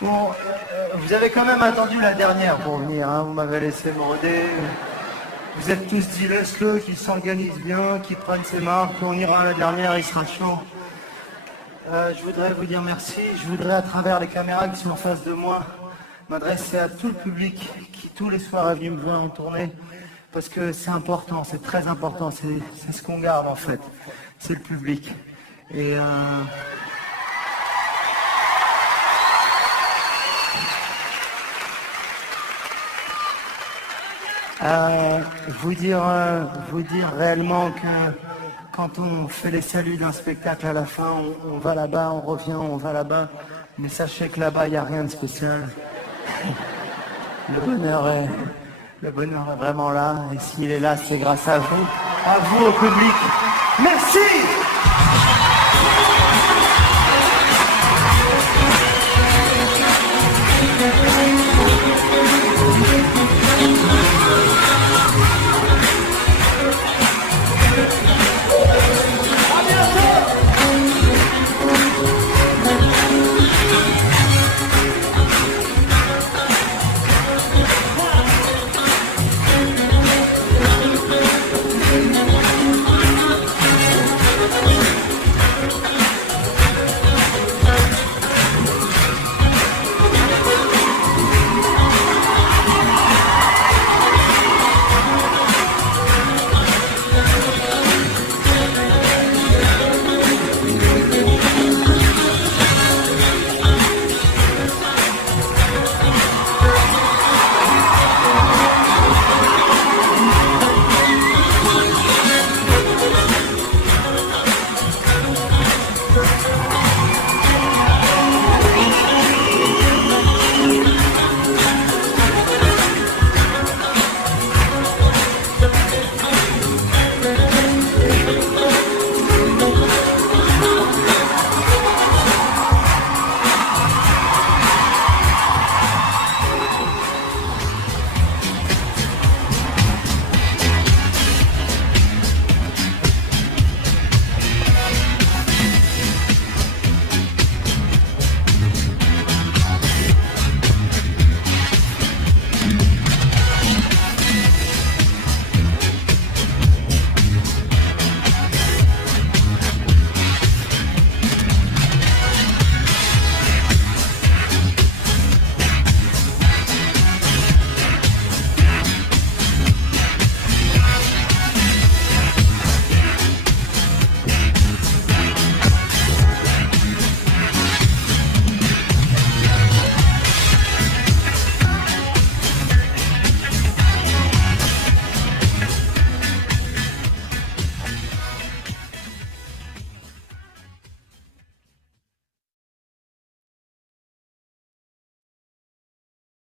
Bon, vous avez quand même attendu la dernière pour venir, hein. Vous m'avez laissé me rôder. Vous êtes tous dit laisse-le, qui s'organisent bien, qui prennent ses marques, on ira à la dernière, il sera chaud. Je voudrais vous dire merci, je voudrais à travers les caméras qui sont en face de moi, m'adresser à tout le public qui tous les soirs est venu me voir en tournée, parce que c'est important, c'est très important, c'est ce qu'on garde en fait, c'est le public. Et vous dire réellement que quand on fait les saluts d'un spectacle à la fin, on va là-bas, on revient, on va là-bas. Mais sachez que là-bas, il n'y a rien de spécial. Le bonheur est vraiment là. Et s'il est là, c'est grâce à vous au public. Merci!